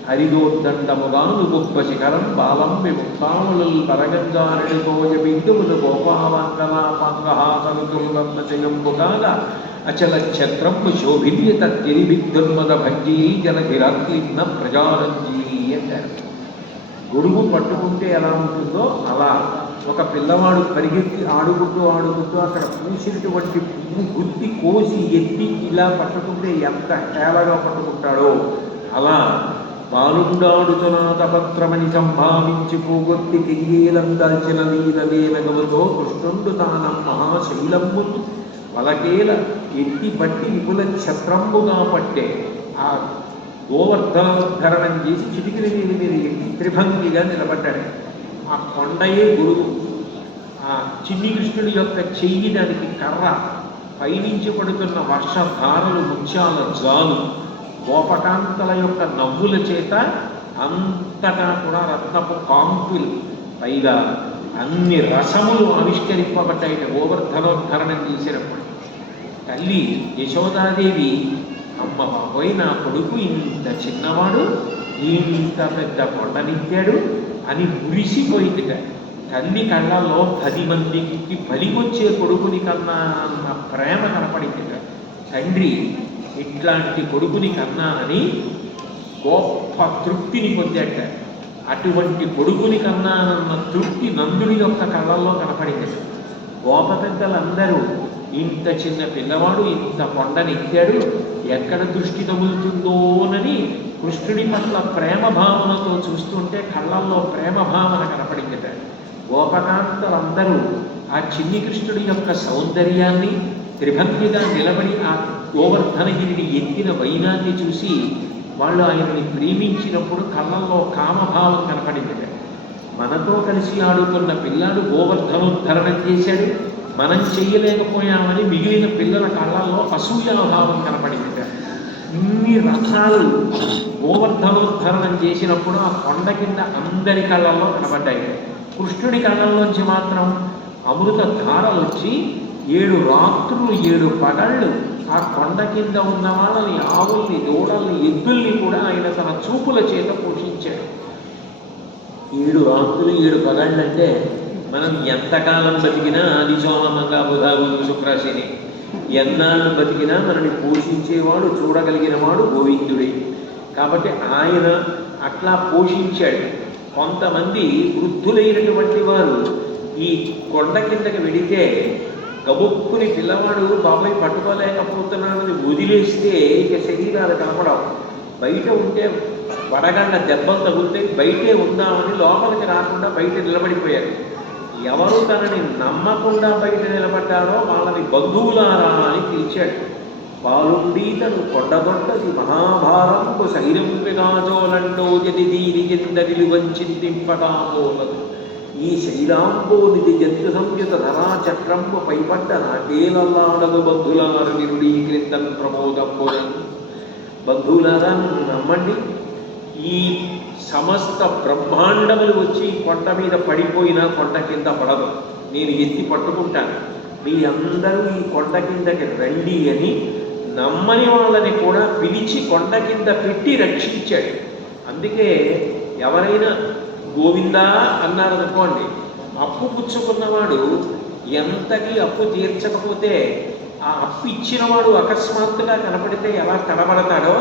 హరిదోర్దండముగాను గొప్ప శిఖరం బాలం విముక్తాములు పరగంగారుడి కోజ బిందువులు గోపాలంకనాపాంగహాసనుతుల్గమ్మ జయంబుగాగా అచల ఛత్రంబు శోభిల్య తద్గిరిబిద్దుర్మద భంజీ జలధిరాత్లిన్న ప్రజారంజీ అంటారు. గొడుగు పట్టుకుంటే ఎలా ఉంటుందో అలా ఒక పిల్లవాడు పరిగెత్తి ఆడుకుంటూ అక్కడ పూసినటువంటి పువ్వు గుత్తి కోసి ఎత్తి ఇలా పట్టుకుంటే ఎంత హేళగా పట్టుకుంటాడో అలా బాలుండాడుచునాథపత్రమని సంభావించి పోగొత్తి కింగీలం దాల్చిన లీనలేనగముతో కృష్ణుండు తాన మహాశైలమ్మును వలకేల ఎత్తి బట్టి విపుల ఛత్రంబుగా పట్టే ఆ గోవర్ధనోద్ధరణం చేసి చిటికిన మీద ఎత్తి త్రిభంగిగా నిలబడ్డాడు. ఆ కొండయే గురువు. ఆ చిన్ని కృష్ణుడి యొక్క చెయ్యి దానికి కర్ర, పైనుంచి పడుతున్న వర్షధారలు ముత్యాల జాలు, గోపకాంతల యొక్క నవ్వుల చేత అంతటా కూడా రత్నపు కాంతులు, పైగా అన్ని రసములు ఆవిష్కరింపబడ్డాయి గోవర్ధనోద్ధరణం చేసినప్పుడు. తల్లి యశోదాదేవి, అమ్మ బాబోయ్ నా కొడుకు ఇంత చిన్నవాడు ఇంత పెద్ద కొండనిచ్చాడు అని మురిసిపోయిందిట. తల్లి కళ్ళల్లో 10 మందికి బలికొచ్చే కొడుకుని కన్నా అన్న ప్రేమ కనపడిందిట. తండ్రి ఇట్లాంటి కొడుకుని కన్నానని గొప్ప తృప్తిని పొందాట. అటువంటి కొడుకుని కన్నానన్న తృప్తి నందుని యొక్క కళ్ళల్లో కనపడింది. గోప పెద్దలందరూ ఇంత చిన్న పిల్లవాడు ఇంత కొండనెక్కాడు, ఎక్కడ దృష్టి తగులుతుందోనని కృష్ణుడి పట్ల ప్రేమ భావనతో చూస్తుంటే కళ్ళల్లో ప్రేమ భావన కనపడిందిట. గోపకాంతలందరూ ఆ చిన్ని కృష్ణుడి యొక్క సౌందర్యాన్ని, త్రిభంగిగా నిలబడి ఆ గోవర్ధనగిరిని ఎత్తిన వైనాన్ని చూసి వాళ్ళు ఆయనని ప్రేమించినప్పుడు కళ్ళల్లో కామభావం కనపడింది. మనతో కలిసి ఆడుతున్న పిల్లాడు గోవర్ధనోద్ధరణం చేశాడు, మనం చెయ్యలేకపోయామని మిగిలిన పిల్లల కళ్ళల్లో అసూయాభావం కనపడింది. ఇన్ని రథాలు గోవర్ధనోద్ధరణం చేసినప్పుడు ఆ కొండ కింద అందరి కళ్ళల్లో కనబడ్డాయి. కృష్ణుడి కళ్ళల్లోంచి మాత్రం అమృత ధారలు వచ్చి 7 రాత్రులు 7 పగళ్ళు ఆ కొండ కింద ఉన్న వాళ్ళని, ఆవుల్ని, దూడల్ని, ఎద్దుల్ని కూడా ఆయన తన చూపుల చేత పోషించాడు. 7 రాత్రులు 7 పగళ్ళు అంటే మనం ఎంతకాలం బతికినా ఆది సోమంగా బుధాగురు శుక్రశని ఎన్నాళ్ళు బతికినా మనని పోషించేవాడు, చూడగలిగిన వాడు గోవిందుడే. కాబట్టి ఆయన అట్లా పోషించాడు. కొంతమంది వృద్ధులైనటువంటి వారు ఈ కొండ కిందకి వెడితే గబుక్కుని పిల్లవాడు బాబాయ్ పట్టుకోలేకపోతున్నాడని వదిలేస్తే ఇక శరీరాలు కనపడవు. బయట ఉంటే వడగండ దెబ్బలు తగులితే బయటే ఉందామని లోపలికి రాకుండా బయట నిలబడిపోయారు. ఎవరు తనని నమ్మకుండా బయట నిలబడ్డారో వాళ్ళని బంధువులారా అని పిలిచాడు. పాలుండి తను కొండగొట్టది మహాభారంకు శైలంపిగాజోలండో జది దీని జందరిలు వంచింతింపటామోలదు ఈ శైలాంబోనిది జంతు సంయుత ధరాచక్రంపు పైపడ్డ నాకేలల్లాడదు బంధులారు నిరుడీ క్రిందన్ ప్రమోదంబులను. బంధువులారా నన్ను నమ్మండి, ఈ సమస్త బ్రహ్మాండములు వచ్చి కొండ మీద పడిపోయినా కొండ కింద పడదు, నేను ఎత్తి పట్టుకుంటాను, మీరందరూ ఈ కొండ కిందకి రండి అని నమ్మని వాళ్ళని కూడా పిలిచి కొండ కింద పెట్టి రక్షించాడు. అందుకే ఎవరైనా గోవిందా అన్నారనుకోండి, అప్పు పుచ్చుకున్నవాడు ఎంతకి అప్పు తీర్చకపోతే ఆ అప్పు ఇచ్చినవాడు అకస్మాత్తుగా కనపడితే ఎలా కనబడతాడో,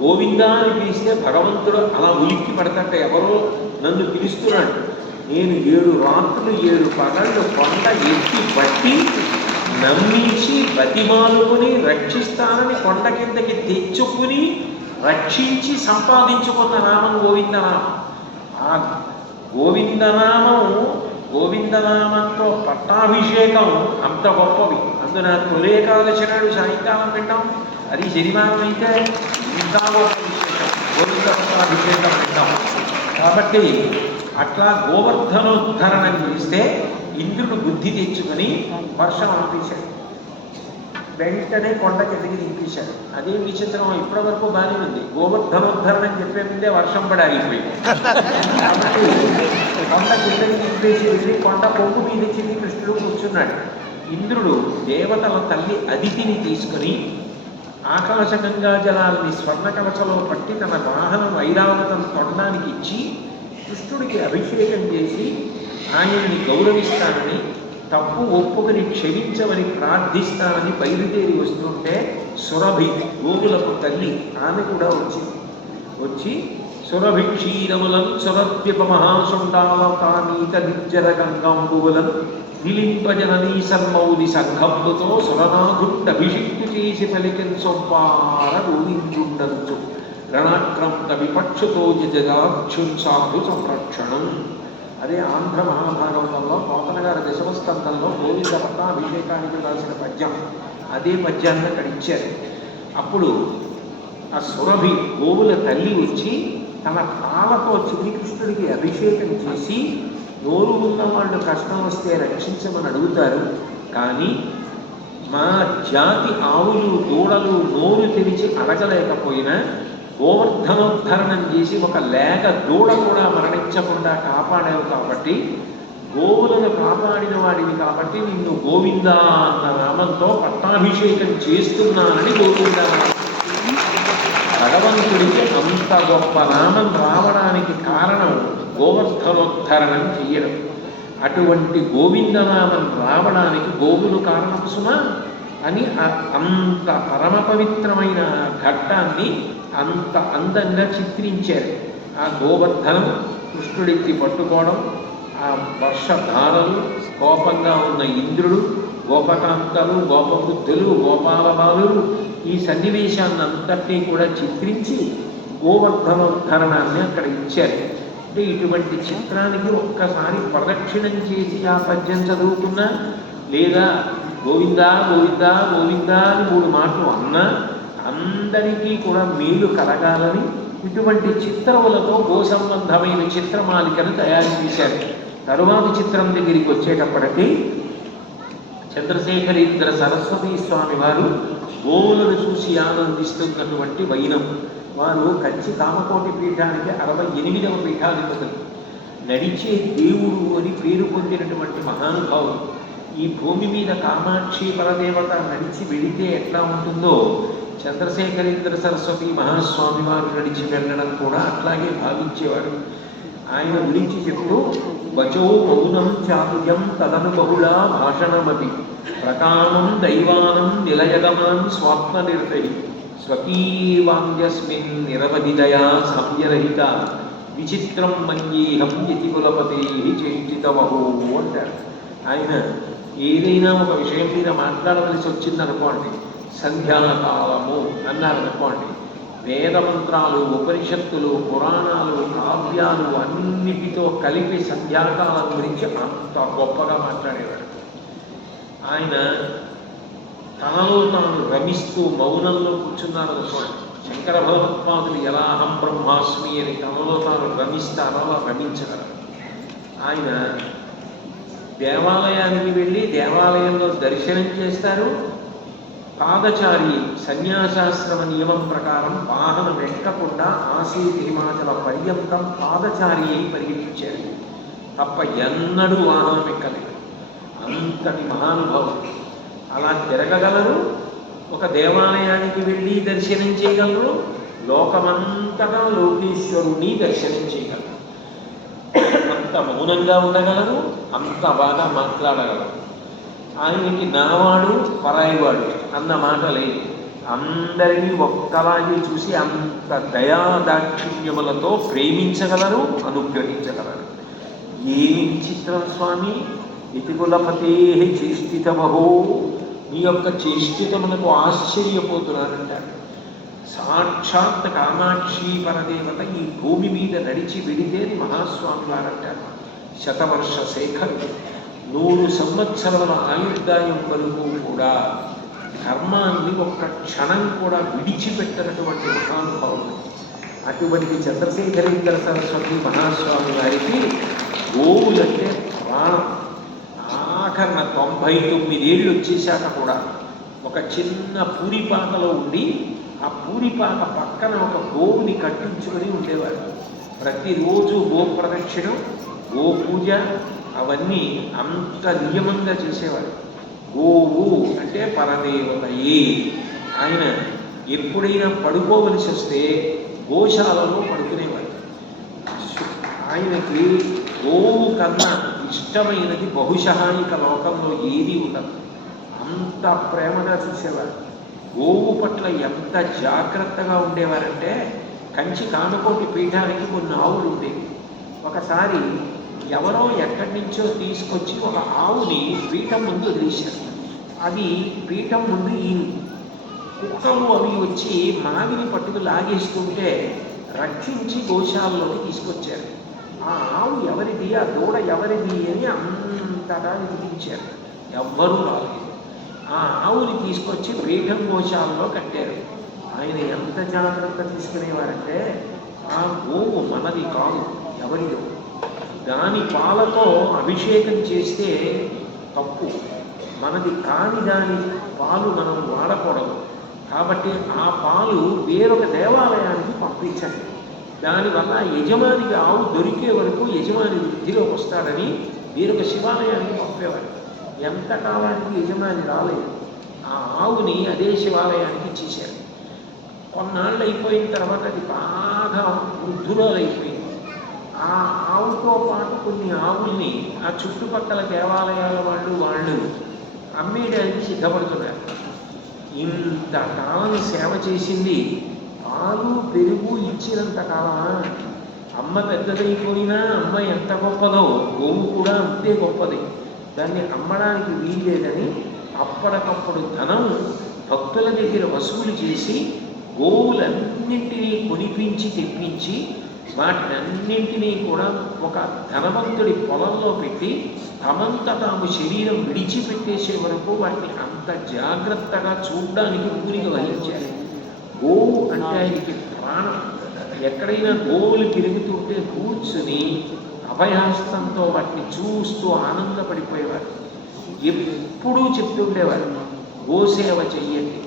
గోవిందా అని పిలిస్తే భగవంతుడు అలా ఉలిక్కి పడతాట. ఎవరో నన్ను పిలుస్తున్నాడు, నేను 7 రాత్రులు 7 పగళ్ళు కొండ ఎత్తి పట్టి నమ్మించి బతిమాలుకుని రక్షిస్తానని కొండ కిందకి తెచ్చుకుని రక్షించి సంపాదించుకున్న నామం గోవిందనామం. ఆ గోవిందనామంతో పట్టాభిషేకం అంత గొప్పవి. అందున తొలి ఏకాదశి నాడు సాయంకాలం వింటాం, అది శనివారం అయితే ఇంకా గొప్ప విశేషం, గోవింద పట్టాభిషేకం వింటాం. కాబట్టి అట్లా గోవర్ధనోద్ధరణం చేస్తే ఇంద్రుడు బుద్ధి తెచ్చుకొని వర్షం ఆపేశాడు. వెంటనే కొండ కిందకి దింపేశాడు. అదే విచిత్రం, ఇప్పటి వరకు బాగానే ఉంది. గోవర్ధనోద్ధరణం చెప్పే ముందే వర్షం పడి ఆగిపోయింది. కాబట్టి కొండ కిందకి దింపేసి వెళ్ళి కొండ పొంగు మీద చెంది కృష్ణుడు కూర్చున్నాడు. ఇంద్రుడు దేవతల తల్లి అదితిని తీసుకుని ఆకాశగంగా జలాలని స్వర్ణ కవచలో పట్టి తన వాహనం ఐరావతం తొండానికి ఇచ్చి కృష్ణుడికి అభిషేకం చేసి ఆయనని గౌరవిస్తానని, తప్పు ఒప్పుకుని క్షమించమని ప్రార్థిస్తానని బయలుదేరి వస్తుంటే సురభి, గోవులకు తల్లి, ఆమె కూడా వచ్చి సురభి క్షీరములం సురద్విప మహాశుండాలకానీత నిర్జర గంగాంబువులం విలింపజననీ సన్మౌది సంఘంబుతో సురనాథుండభిషిక్తు చేసి పలికిన్ సొంపార గోవిందుండంచు రణాక్రాంత విపక్షుతో జజాక్షుంసాధు సంరక్షణం. అదే ఆంధ్ర మహాభాగవతంలో పోతన గారి దశమస్కందంలో గోవింద పట్టాభిషేకానికి రాసిన పద్యం. అదే పద్యాన్ని అక్కడ ఇచ్చారు. అప్పుడు ఆ సురభి గోవుల తల్లి వచ్చి తన పాలతో శ్రీకృష్ణుడికి అభిషేకం చేసి, నోరు ఉన్న వాళ్ళు కష్టం వస్తే రక్షించమని అడుగుతారు, కానీ మా జాతి ఆవులు దూడలు నోరు తెరిచి అడగలేకపోయినా గోవర్ధనోద్ధరణం చేసి ఒక లేక దూడ కూడా మరణించకుండా కాపాడావు కాబట్టి, గోవులను కాపాడిన వాడిని కాబట్టి నిన్ను గోవిందా అన్న నామంతో పట్టాభిషేకం చేస్తున్నానని గోవిందా. భగవంతుడికి అంత గొప్ప నామం రావడానికి కారణం గోవర్ధనోద్ధరణం చెయ్యడం. అటువంటి గోవిందనామం రావడానికి గోవులు కారణం సుమా అని అంత పరమ పవిత్రమైన ఘట్టాన్ని అంత అందంగా చిత్రించారు. ఆ గోవర్ధనం కృష్ణుడెత్తి పట్టుకోవడం, ఆ వర్షధారలు, కోపంగా ఉన్న ఇంద్రుడు, గోపకాంతలు, గోపవృద్ధులు, గోపాలబాలురు, ఈ సన్నివేశాన్నంతటినీ కూడా చిత్రించి గోవర్ధనోద్ధరణాన్ని అక్కడ ఇచ్చారు. అంటే ఇటువంటి చిత్రానికి ఒక్కసారి ప్రదక్షిణం చేసి ఆ పద్యం చదువుకున్నా, లేదా గోవిందా గోవిందా గోవిందా అని 3 మాటలు అన్నా, ఆ అందరికీ కూడా మేలు కలగాలని ఇటువంటి చిత్రములతో గో సంబంధమైన చిత్రమాలికను తయారు చేశారు. తరువాతి చిత్రం దగ్గరికి వచ్చేటప్పటికీ చంద్రశేఖరేంద్ర సరస్వతీ స్వామి వారు గోవులను చూసి ఆనందిస్తున్నటువంటి వైనం. వారు కంచి కామకోటి పీఠానికి 68వ పీఠాధిపతులు. నడిచే దేవుడు అని పేరు పొందినటువంటి మహానుభావులు. ఈ భూమి మీద కామాక్షి పరదేవత నడిచి వెళితే ఎట్లా ఉంటుందో చంద్రశేఖరేంద్ర సరస్వతి మహాస్వామి వారు నడిచి వెళ్ళడం కూడా అట్లాగే భావించేవారు. ఆయన గురించి చెప్తూ వచో మౌనం చాతుర్యం తదను బహుళ భాషణమపి ప్రకామం దైవానం నిలయగమనం స్వాత్మనిర్తై స్వకీవాంగ్యస్మిన్ నిరవధిదయా సంయరహిత విచిత్రం మన్యేహం యతికులపతే చేష్టితవహో అంటారు. ఆయన ఏదైనా ఒక విషయం మీద మాట్లాడవలసి వచ్చిందనుకోండి, సంధ్యాకాలము అన్నారనుకోండి, వేదమంత్రాలు, ఉపనిషత్తులు, పురాణాలు, కావ్యాలు అన్నిటితో కలిపి సంధ్యాకాలం గురించి అంత గొప్పగా మాట్లాడేవాడు. ఆయన తనలో తాను రమిస్తూ మౌనంలో కూర్చున్నారనుకోండి, శంకర భగవత్పాదులు ఎలా అహం బ్రహ్మాస్మి అని తనలో తాను రమిస్తారో అలా రమించగలరు. ఆయన దేవాలయానికి వెళ్ళి దేవాలయంలో దర్శనం చేస్తారు. పాదచారి సన్యాసాశ్రమ నియమం ప్రకారం వాహనం ఎక్కకుండా ఆసీత్ హిమాచల పర్యంతం పాదచారి అయి పరిగెత్తించారు తప్ప ఎన్నడూ వాహనం ఎక్కలేదు. అంతటి మహానుభావులు. అలా తిరగగలరు, ఒక దేవాలయానికి వెళ్ళి దర్శనం చేయగలరు, లోకమంతటా లోకేశ్వరుని దర్శనం చేయగలరు. అంత మౌనంగా ఉండగలరు, అంత బాగా మాట్లాడగలరు. ఆయనకి నావాడు పరాయివాడు అన్న మాట లేదు. అందరినీ ఒక్కలాగే చూసి అంత దయాదాక్షిణ్యములతో ప్రేమించగలరు, అనుగ్రహించగలరు. ఏమి విచిత్రం స్వామి! యతికులపతే చేష్టితమహో, నీ యొక్క చేష్టితమునకు ఆశ్చర్యపోతున్నానంటారు. సాక్షాత్ కామాక్షి పరదేవత ఈ భూమి మీద నడిచి వెడితేని మహాస్వామి వారంటారు. శతవర్ష శేఖరుడు, 100 సంవత్సరముల ఆయుర్దాయం వరకు కూడా ధర్మాన్ని ఒక్క క్షణం కూడా విడిచిపెట్టినటువంటి మహానుభావుడు. అటువంటి చంద్రశేఖరేంద్ర సరస్వతి మహాస్వామి వారికి గోవులంటే ప్రాణం. ఆఖరణ 99 ఏళ్ళు వచ్చేశాక కూడా ఒక చిన్న పూరిపాకలో ఉండి ఆ పూరిపాక పక్కన ఒక గోవుని కట్టించుకొని ఉండేవారు. ప్రతిరోజు గో ప్రదక్షిణం, గో పూజ అవన్నీ అంత నియమంగా చేసేవారు. గోవు అంటే పరదేవతయే. ఆయన ఎప్పుడైనా పడుకోవలసి వస్తే గోశాలలో పడుకునేవారు. ఆయనకి గోవు కన్నా ఇష్టమైనది బహుశః ఇక లోకంలో ఏదీ ఉండదు. అంత ప్రేమగా చూసేవారు. గోవు పట్ల ఎంత జాగ్రత్తగా ఉండేవారంటే కంచి కామకోటి పీఠానికి కొన్ని ఆవులు ఉండేవి. ఒకసారి ఎవరో ఎక్కడి నుంచో తీసుకొచ్చి ఒక ఆవుని పీఠం ముందు వదిలేశారు. అది పీఠం ముందు కుక్కలు అవి వచ్చి మావిని పట్టుకు లాగేస్తుంటే రక్షించి గోశాలలోకి తీసుకొచ్చారు. ఆ ఆవు ఎవరిది, ఆ దూడ ఎవరిది అని అంతగా విధించారు. ఎవ్వరూ రాలేదు. ఆ ఆవుని తీసుకొచ్చి పీఠం గోశాలలో కట్టారు. ఆయన ఎంత జాగ్రత్త తీసుకునేవారంటే ఆ గోవు మనది కాదు, ఎవరిదో. దాని పాలతో అభిషేకం చేస్తే తప్పు, మనది కాని దాని పాలు మనం వాడకూడదు. కాబట్టి ఆ పాలు వేరొక దేవాలయానికి పంపించండి. దానివల్ల యజమానికి ఆవు దొరికే వరకు యజమాని వృద్ధిలోకి వస్తాడని వేరొక శివాలయానికి పంపేవారు. ఎంతకాలానికి యజమాని రాలేదు. ఆ ఆవుని అదే శివాలయానికి ఇచ్చేశారు. కొన్నాళ్ళు అయిపోయిన తర్వాత అది బాగా వృద్ధురాలైపోయింది. ఆ ఆవుతో పాటు కొన్ని ఆవుల్ని ఆ చుట్టుపక్కల దేవాలయాల వాళ్ళు అమ్మేయడానికి సిద్ధపడుతున్నారు. ఇంతకాలం సేవ చేసింది, పాలు పెరుగు ఇచ్చినంత కాలమా? అమ్మ పెద్దదైపోయినా అమ్మ ఎంత గొప్పదో గోవు కూడా అంతే గొప్పది. దాన్ని అమ్మడానికి వీల్లేదని అప్పటికప్పుడు ధనం భక్తుల దగ్గర వసూలు చేసి గోవులన్నింటినీ కొనిపించి తెప్పించి వాటినన్నింటినీ కూడా ఒక ధనవంతుడి పొలంలో పెట్టి తమంత తాము శరీరం విడిచిపెట్టేసే వరకు వాటిని అంత జాగ్రత్తగా చూడడానికి ఊరికి వహించారు. గోవు అంటే ఆయనకి ప్రాణం. ఎక్కడైనా గోవులు తిరుగుతుంటే కూర్చుని అభయహస్తంతో వాటిని చూస్తూ ఆనందపడిపోయేవారు. ఎప్పుడూ చెప్తుండేవారు, గోసేవ చెయ్యండి,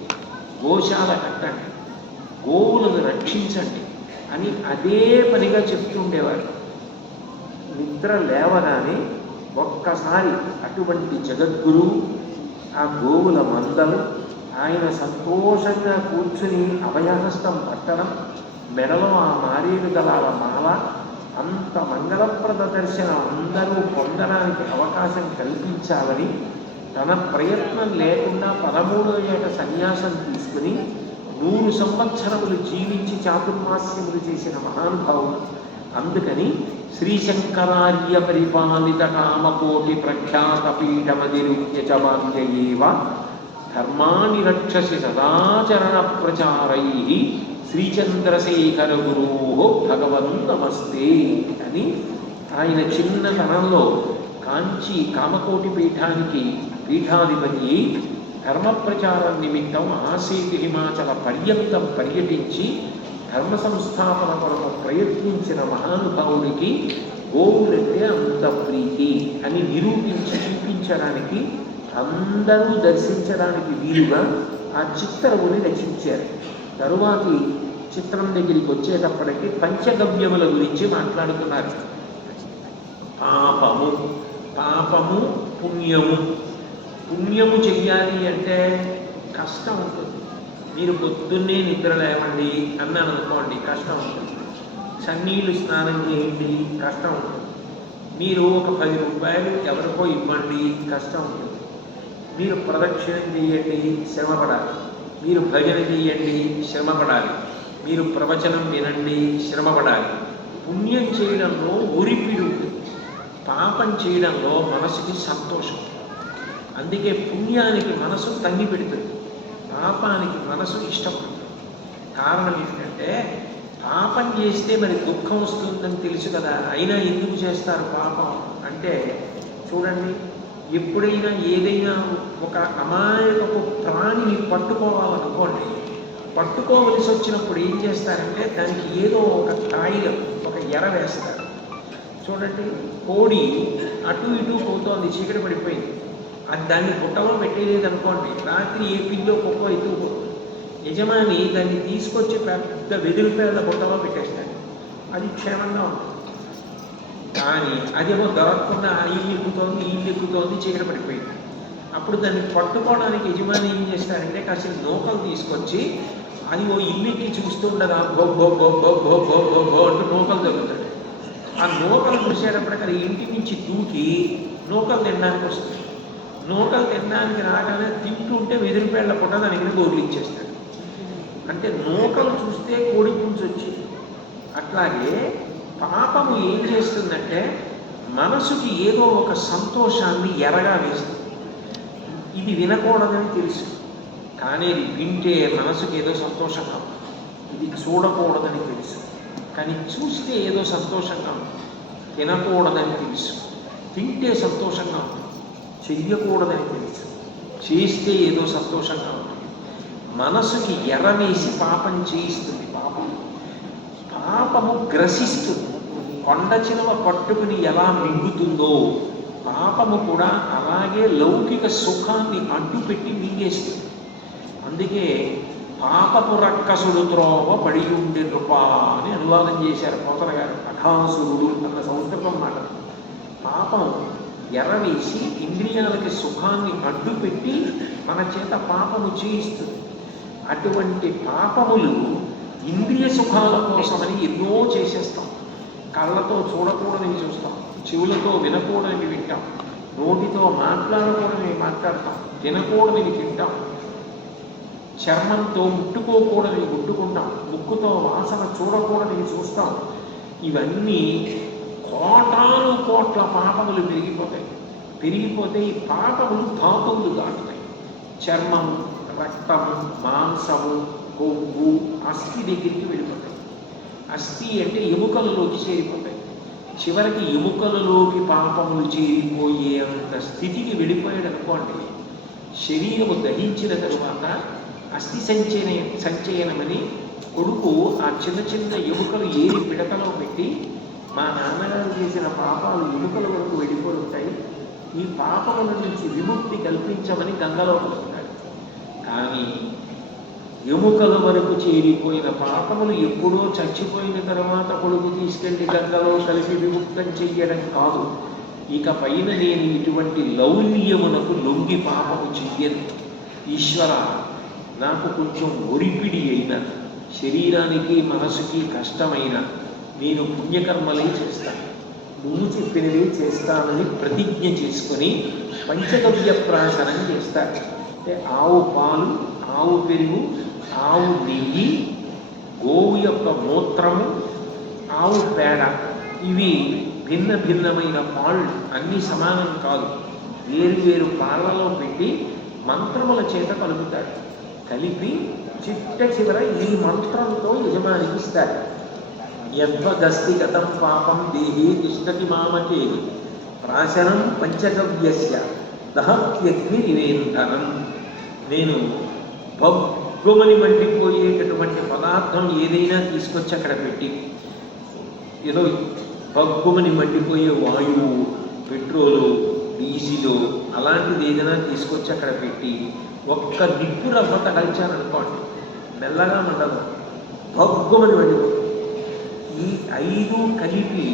గోశాల కట్టండి, గోవులను రక్షించండి అని అదే పనిగా చెప్తుండేవారు. నిద్ర లేవగానే ఒక్కసారి అటువంటి జగద్గురు ఆ గోవుల మందలు ఆయన సంతోషంగా కూర్చుని అభయహస్తం పట్టడం, మెడలో ఆ మారేడు దళాల మాల, అంత మంగళప్రద దర్శనం అందరూ పొందడానికి అవకాశం కల్పించాలని తన ప్రయత్నం లేకుండా 13వ ఏట సన్యాసం తీసుకుని 100 సంవత్సరములు జీవించి చాతుర్మాస్యములు చేసిన మహానుభావుడు. అందుకని శ్రీశంకరార్య పరిపాలిత కామకోటి ప్రఖ్యాత పీఠమదిరుచ్యచమాన్యయేవ ధర్మాని రక్షసి సదాచరణ ప్రచారై శ్రీచంద్రశేఖర గురో భగవన్ నమస్తే అని ఆయన చిన్నతనంలో కాంచి కామకోటి పీఠానికి పీఠాధిపతి ధర్మ ప్రచారం నిమిత్తం ఆసేతు హిమాచల పర్యంతం పర్యటించి ధర్మ సంస్థాపన కొరకు ప్రయత్నించిన మహానుభావుడికి గోవులంటే అంత ప్రీతి అని నిరూపించి చూపించడానికి, అందరూ దర్శించడానికి వీలుగా ఆ చిత్రముని రచించారు. తరువాతి చిత్రం దగ్గరికి వచ్చేటప్పటికి పంచగవ్యముల గురించి మాట్లాడుతున్నారు. పాపము, పాపము పుణ్యము. పుణ్యము చెయ్యాలి అంటే కష్టం ఉంటుంది. మీరు పొద్దున్నే నిద్ర లేవండి అన్నాను అనుకోండి, కష్టం ఉంటుంది. చన్నీళ్ళు స్నానం చేయండి, కష్టం ఉంటుంది. మీరు ఒక 10 రూపాయలు ఎవరికో ఇవ్వండి, కష్టం ఉంటుంది. మీరు ప్రదక్షిణం చేయండి, శ్రమపడాలి. మీరు భజన చేయండి, శ్రమపడాలి. మీరు ప్రవచనం వినండి, శ్రమపడాలి. పుణ్యం చేయడంలో ఒరిపిడి ఉంటుంది, పాపం చేయడంలో మనసుకి సంతోషం. అందుకే పుణ్యానికి మనసు తన్ని పెడుతుంది, పాపానికి మనసు ఇష్టపడుతుంది. కారణం ఏంటంటే పాపం చేస్తే మరి దుఃఖం వస్తుందని తెలుసు కదా, అయినా ఎందుకు చేస్తారు పాపం అంటే, చూడండి, ఎప్పుడైనా ఏదైనా ఒక అమాయకపు ప్రాణిని పట్టుకోవాలనుకోండి, పట్టుకోవలసి వచ్చినప్పుడు ఏం చేస్తారంటే దానికి ఏదో ఒక కాయిలో ఒక ఎర వేస్తారు. చూడండి, కోడి అటు ఇటు పోతోంది, చీకటి పడిపోయింది, అది దాన్ని బుట్టలో పెట్టేలేదనుకోండి, రాత్రి ఏ పిల్లో కుక్క ఎత్తుకుపోతుంది. యజమాని దాన్ని తీసుకొచ్చి పెద్ద వెదురు పేర్ల బుట్టలో పెట్టేస్తాడు, అది క్షేమంగా ఉంటుంది. కానీ అదేమో దొరకకుండా ఇల్లు ఎక్కుతోంది, ఇల్లు ఎక్కుతోంది, చీకటి పడిపోయింది. అప్పుడు దాన్ని పట్టుకోవడానికి యజమాని ఏం చేస్తారంటే కాసిన నూకలు తీసుకొచ్చి అది ఓ ఇల్లు ఎక్కి చూస్తుండగా go go go go go go go go అంటూ నూకలు తగ్గుతాడు. ఆ నూకలు చూసేటప్పటికీ అది ఇంటి నుంచి దూకి నూకలు తినడానికి వస్తుంది. నూకలు తినడానికి రాగానే తింటుంటే వెదిరిపేళ్ల పుట్ట దానికి గోర్లు ఇచ్చేస్తాడు. అంటే నూకలు చూస్తే కోడి పుంజు వచ్చింది. అట్లాగే పాపము ఏం చేస్తుందంటే మనసుకి ఏదో ఒక సంతోషాన్ని ఎరగా వేస్తుంది. ఇది వినకూడదని తెలుసు, కానీ ఇది వింటే మనసుకి ఏదో సంతోషంగా ఉంటుంది. ఇది చూడకూడదని తెలుసు, కానీ చూస్తే ఏదో సంతోషంగా ఉంటుంది. తినకూడదని తెలుసు, తింటే సంతోషంగా ఉంటుంది. చెయ్యకూడదని తెలుసు, చేస్తే ఏదో సంతోషంగా ఉంటుంది. మనసుకి ఎర్రవేసి పాపం చేయిస్తుంది. పాపము గ్రసిస్తుంది. కొండ చిలువ పట్టుకుని ఎలా మింగుతుందో పాపము కూడా అలాగే లౌకిక సుఖాన్ని అడ్డుపెట్టి మింగేస్తుంది. అందుకే పాపపు రక్కసుడు త్రోవ పడి ఉండే నృపా అని అనువాదం చేశారు పోతన గారు. అఘాసురుడు అన్న సంస్కృతం మాట. పాపం ఎర్రవేసి ఇంద్రియాలకి సుఖాన్ని అడ్డుపెట్టి మన చేత పాపము చేయిస్తుంది. అటువంటి పాపములు ఇంద్రియ సుఖాల కోసమని ఎన్నో చేసేస్తాం. కళ్ళతో చూడకూడనివి చూస్తాం, చెవులతో వినకూడనివి వింటాం, నోటితో మాట్లాడకూడనివి మాట్లాడతాం, తినకూడనివి తింటాం, చర్మంతో ముట్టుకోకూడనివి ముట్టుకుంటాం, ముక్కుతో వాసన చూడకూడనివి చూస్తాం. ఇవన్నీ కోటాను కోట్ల పాపములు పెరిగిపోతే ఈ పాపములు ధాతువులు దాటుతాయి. చర్మము, రక్తము, మాంసము, కొవ్వు, అస్థి దగ్గరికి వెళ్ళిపోతాయి. అస్థి అంటే ఎముకలలోకి చేరిపోతాయి. చివరికి ఎముకలలోకి పాపములు చేరిపోయేంత స్థితికి వెళ్ళిపోయాడు అనుకోండి. శరీరము దహించిన తరువాత అస్థి సంచయనమని కొడుకు ఆ చిన్న చిన్న ఎముకలు ఏరి పిడకలో పెట్టి, మా నాన్నగారు చేసిన పాపాలు ఎముకల వరకు వెళ్ళిపోయి ఉంటాయి, ఈ పాపముల నుంచి విముక్తి కల్పించమని గంగలో పడుతున్నాడు. కానీ ఎముకల వరకు చేరిపోయిన పాపములు ఎప్పుడో చచ్చిపోయిన తర్వాత కొడుకు తీసుకెళ్లి గంగలో కలిపి విముక్తం చెయ్యడం కాదు. ఇక పైన నేను ఇటువంటి లౌల్యమునకు లొంగి పాపము చెయ్యను. ఈశ్వర, నాకు కొంచెం ఒరిపిడి అయిన, శరీరానికి మనసుకి కష్టమైన నేను పుణ్యకర్మలే చేస్తాను, నువ్వు చెప్పినవి చేస్తానని ప్రతిజ్ఞ చేసుకొని పంచగవ్య ప్రాశనం చేస్తాడు. అంటే ఆవు పాలు, ఆవు పెరుగు, ఆవు నెయ్యి, గోవు యొక్క మూత్రము, ఆవు పేడ, ఇవి భిన్న భిన్నమైన పాళ్ళు, అన్నీ సమానం కాదు. వేరు వేరు పాళ్ళలో పెట్టి మంత్రముల చేత కలుపుతాడు. కలిపి చిట్ట చివర ఈ మంత్రంతో యజమానికి ఇస్తాడు. యద్వగస్తి గతం పాపం దేహి తిష్టతి మామకే ప్రాశనం పంచగవ్యస్య దహత్యగ్ని నివేందనం. నేను భగ్గుమని మండిపోయేటటువంటి పదార్థం ఏదైనా తీసుకొచ్చి అక్కడ పెట్టి, ఏదో భగ్గుమని మండిపోయే వాయువు, పెట్రోలు, డీజిలు అలాంటిది ఏదైనా తీసుకొచ్చి అక్కడ పెట్టి ఒక్క నిప్పు రవ్వ తగల్చారనుకోండి, మెల్లగా మండదు, భగ్గుమని మండిపోతుంది. ఈ 5 కలిపి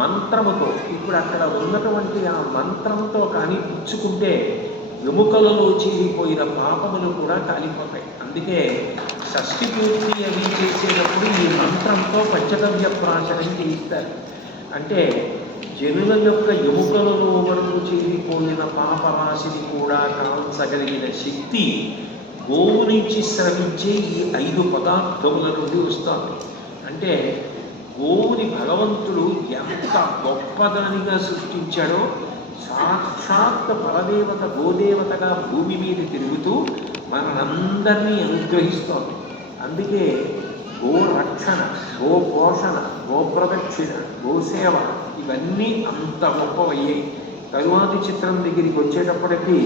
మంత్రముతో, ఇప్పుడు అక్కడ ఉన్నటువంటి ఆ మంత్రంతో కానీ పుచ్చుకుంటే ఎముకలలో చేరిపోయిన పాపములు కూడా కాలిపోతాయి. అందుకే షష్ఠి పూర్తి అవి చేసేటప్పుడు ఈ మంత్రంతో పంచగవ్య ప్రాశనం చేయిస్తారు. అంటే జనుల యొక్క ఎముకలలో వరకు చేరిపోయిన పాపరాశిని కూడా కాల్చగలిగిన శక్తి గోవు నుంచి స్రవించే ఈ 5 పదార్థముల నుండి వస్తుంది. అంటే గోవుని భగవంతుడు ఎంత గొప్పదానిగా సృష్టించాడో, సాక్షాత్ పరదేవత గోదేవతగా భూమి మీద తిరుగుతూ మనందరినీ అనుగ్రహిస్తోంది. అందుకే గోరక్షణ, గోపోషణ, గోప్రదక్షిణ, గోసేవ ఇవన్నీ అంత గొప్పవయ్యాయి. తరువాతి చిత్రం దగ్గరికి వచ్చేటప్పటికీ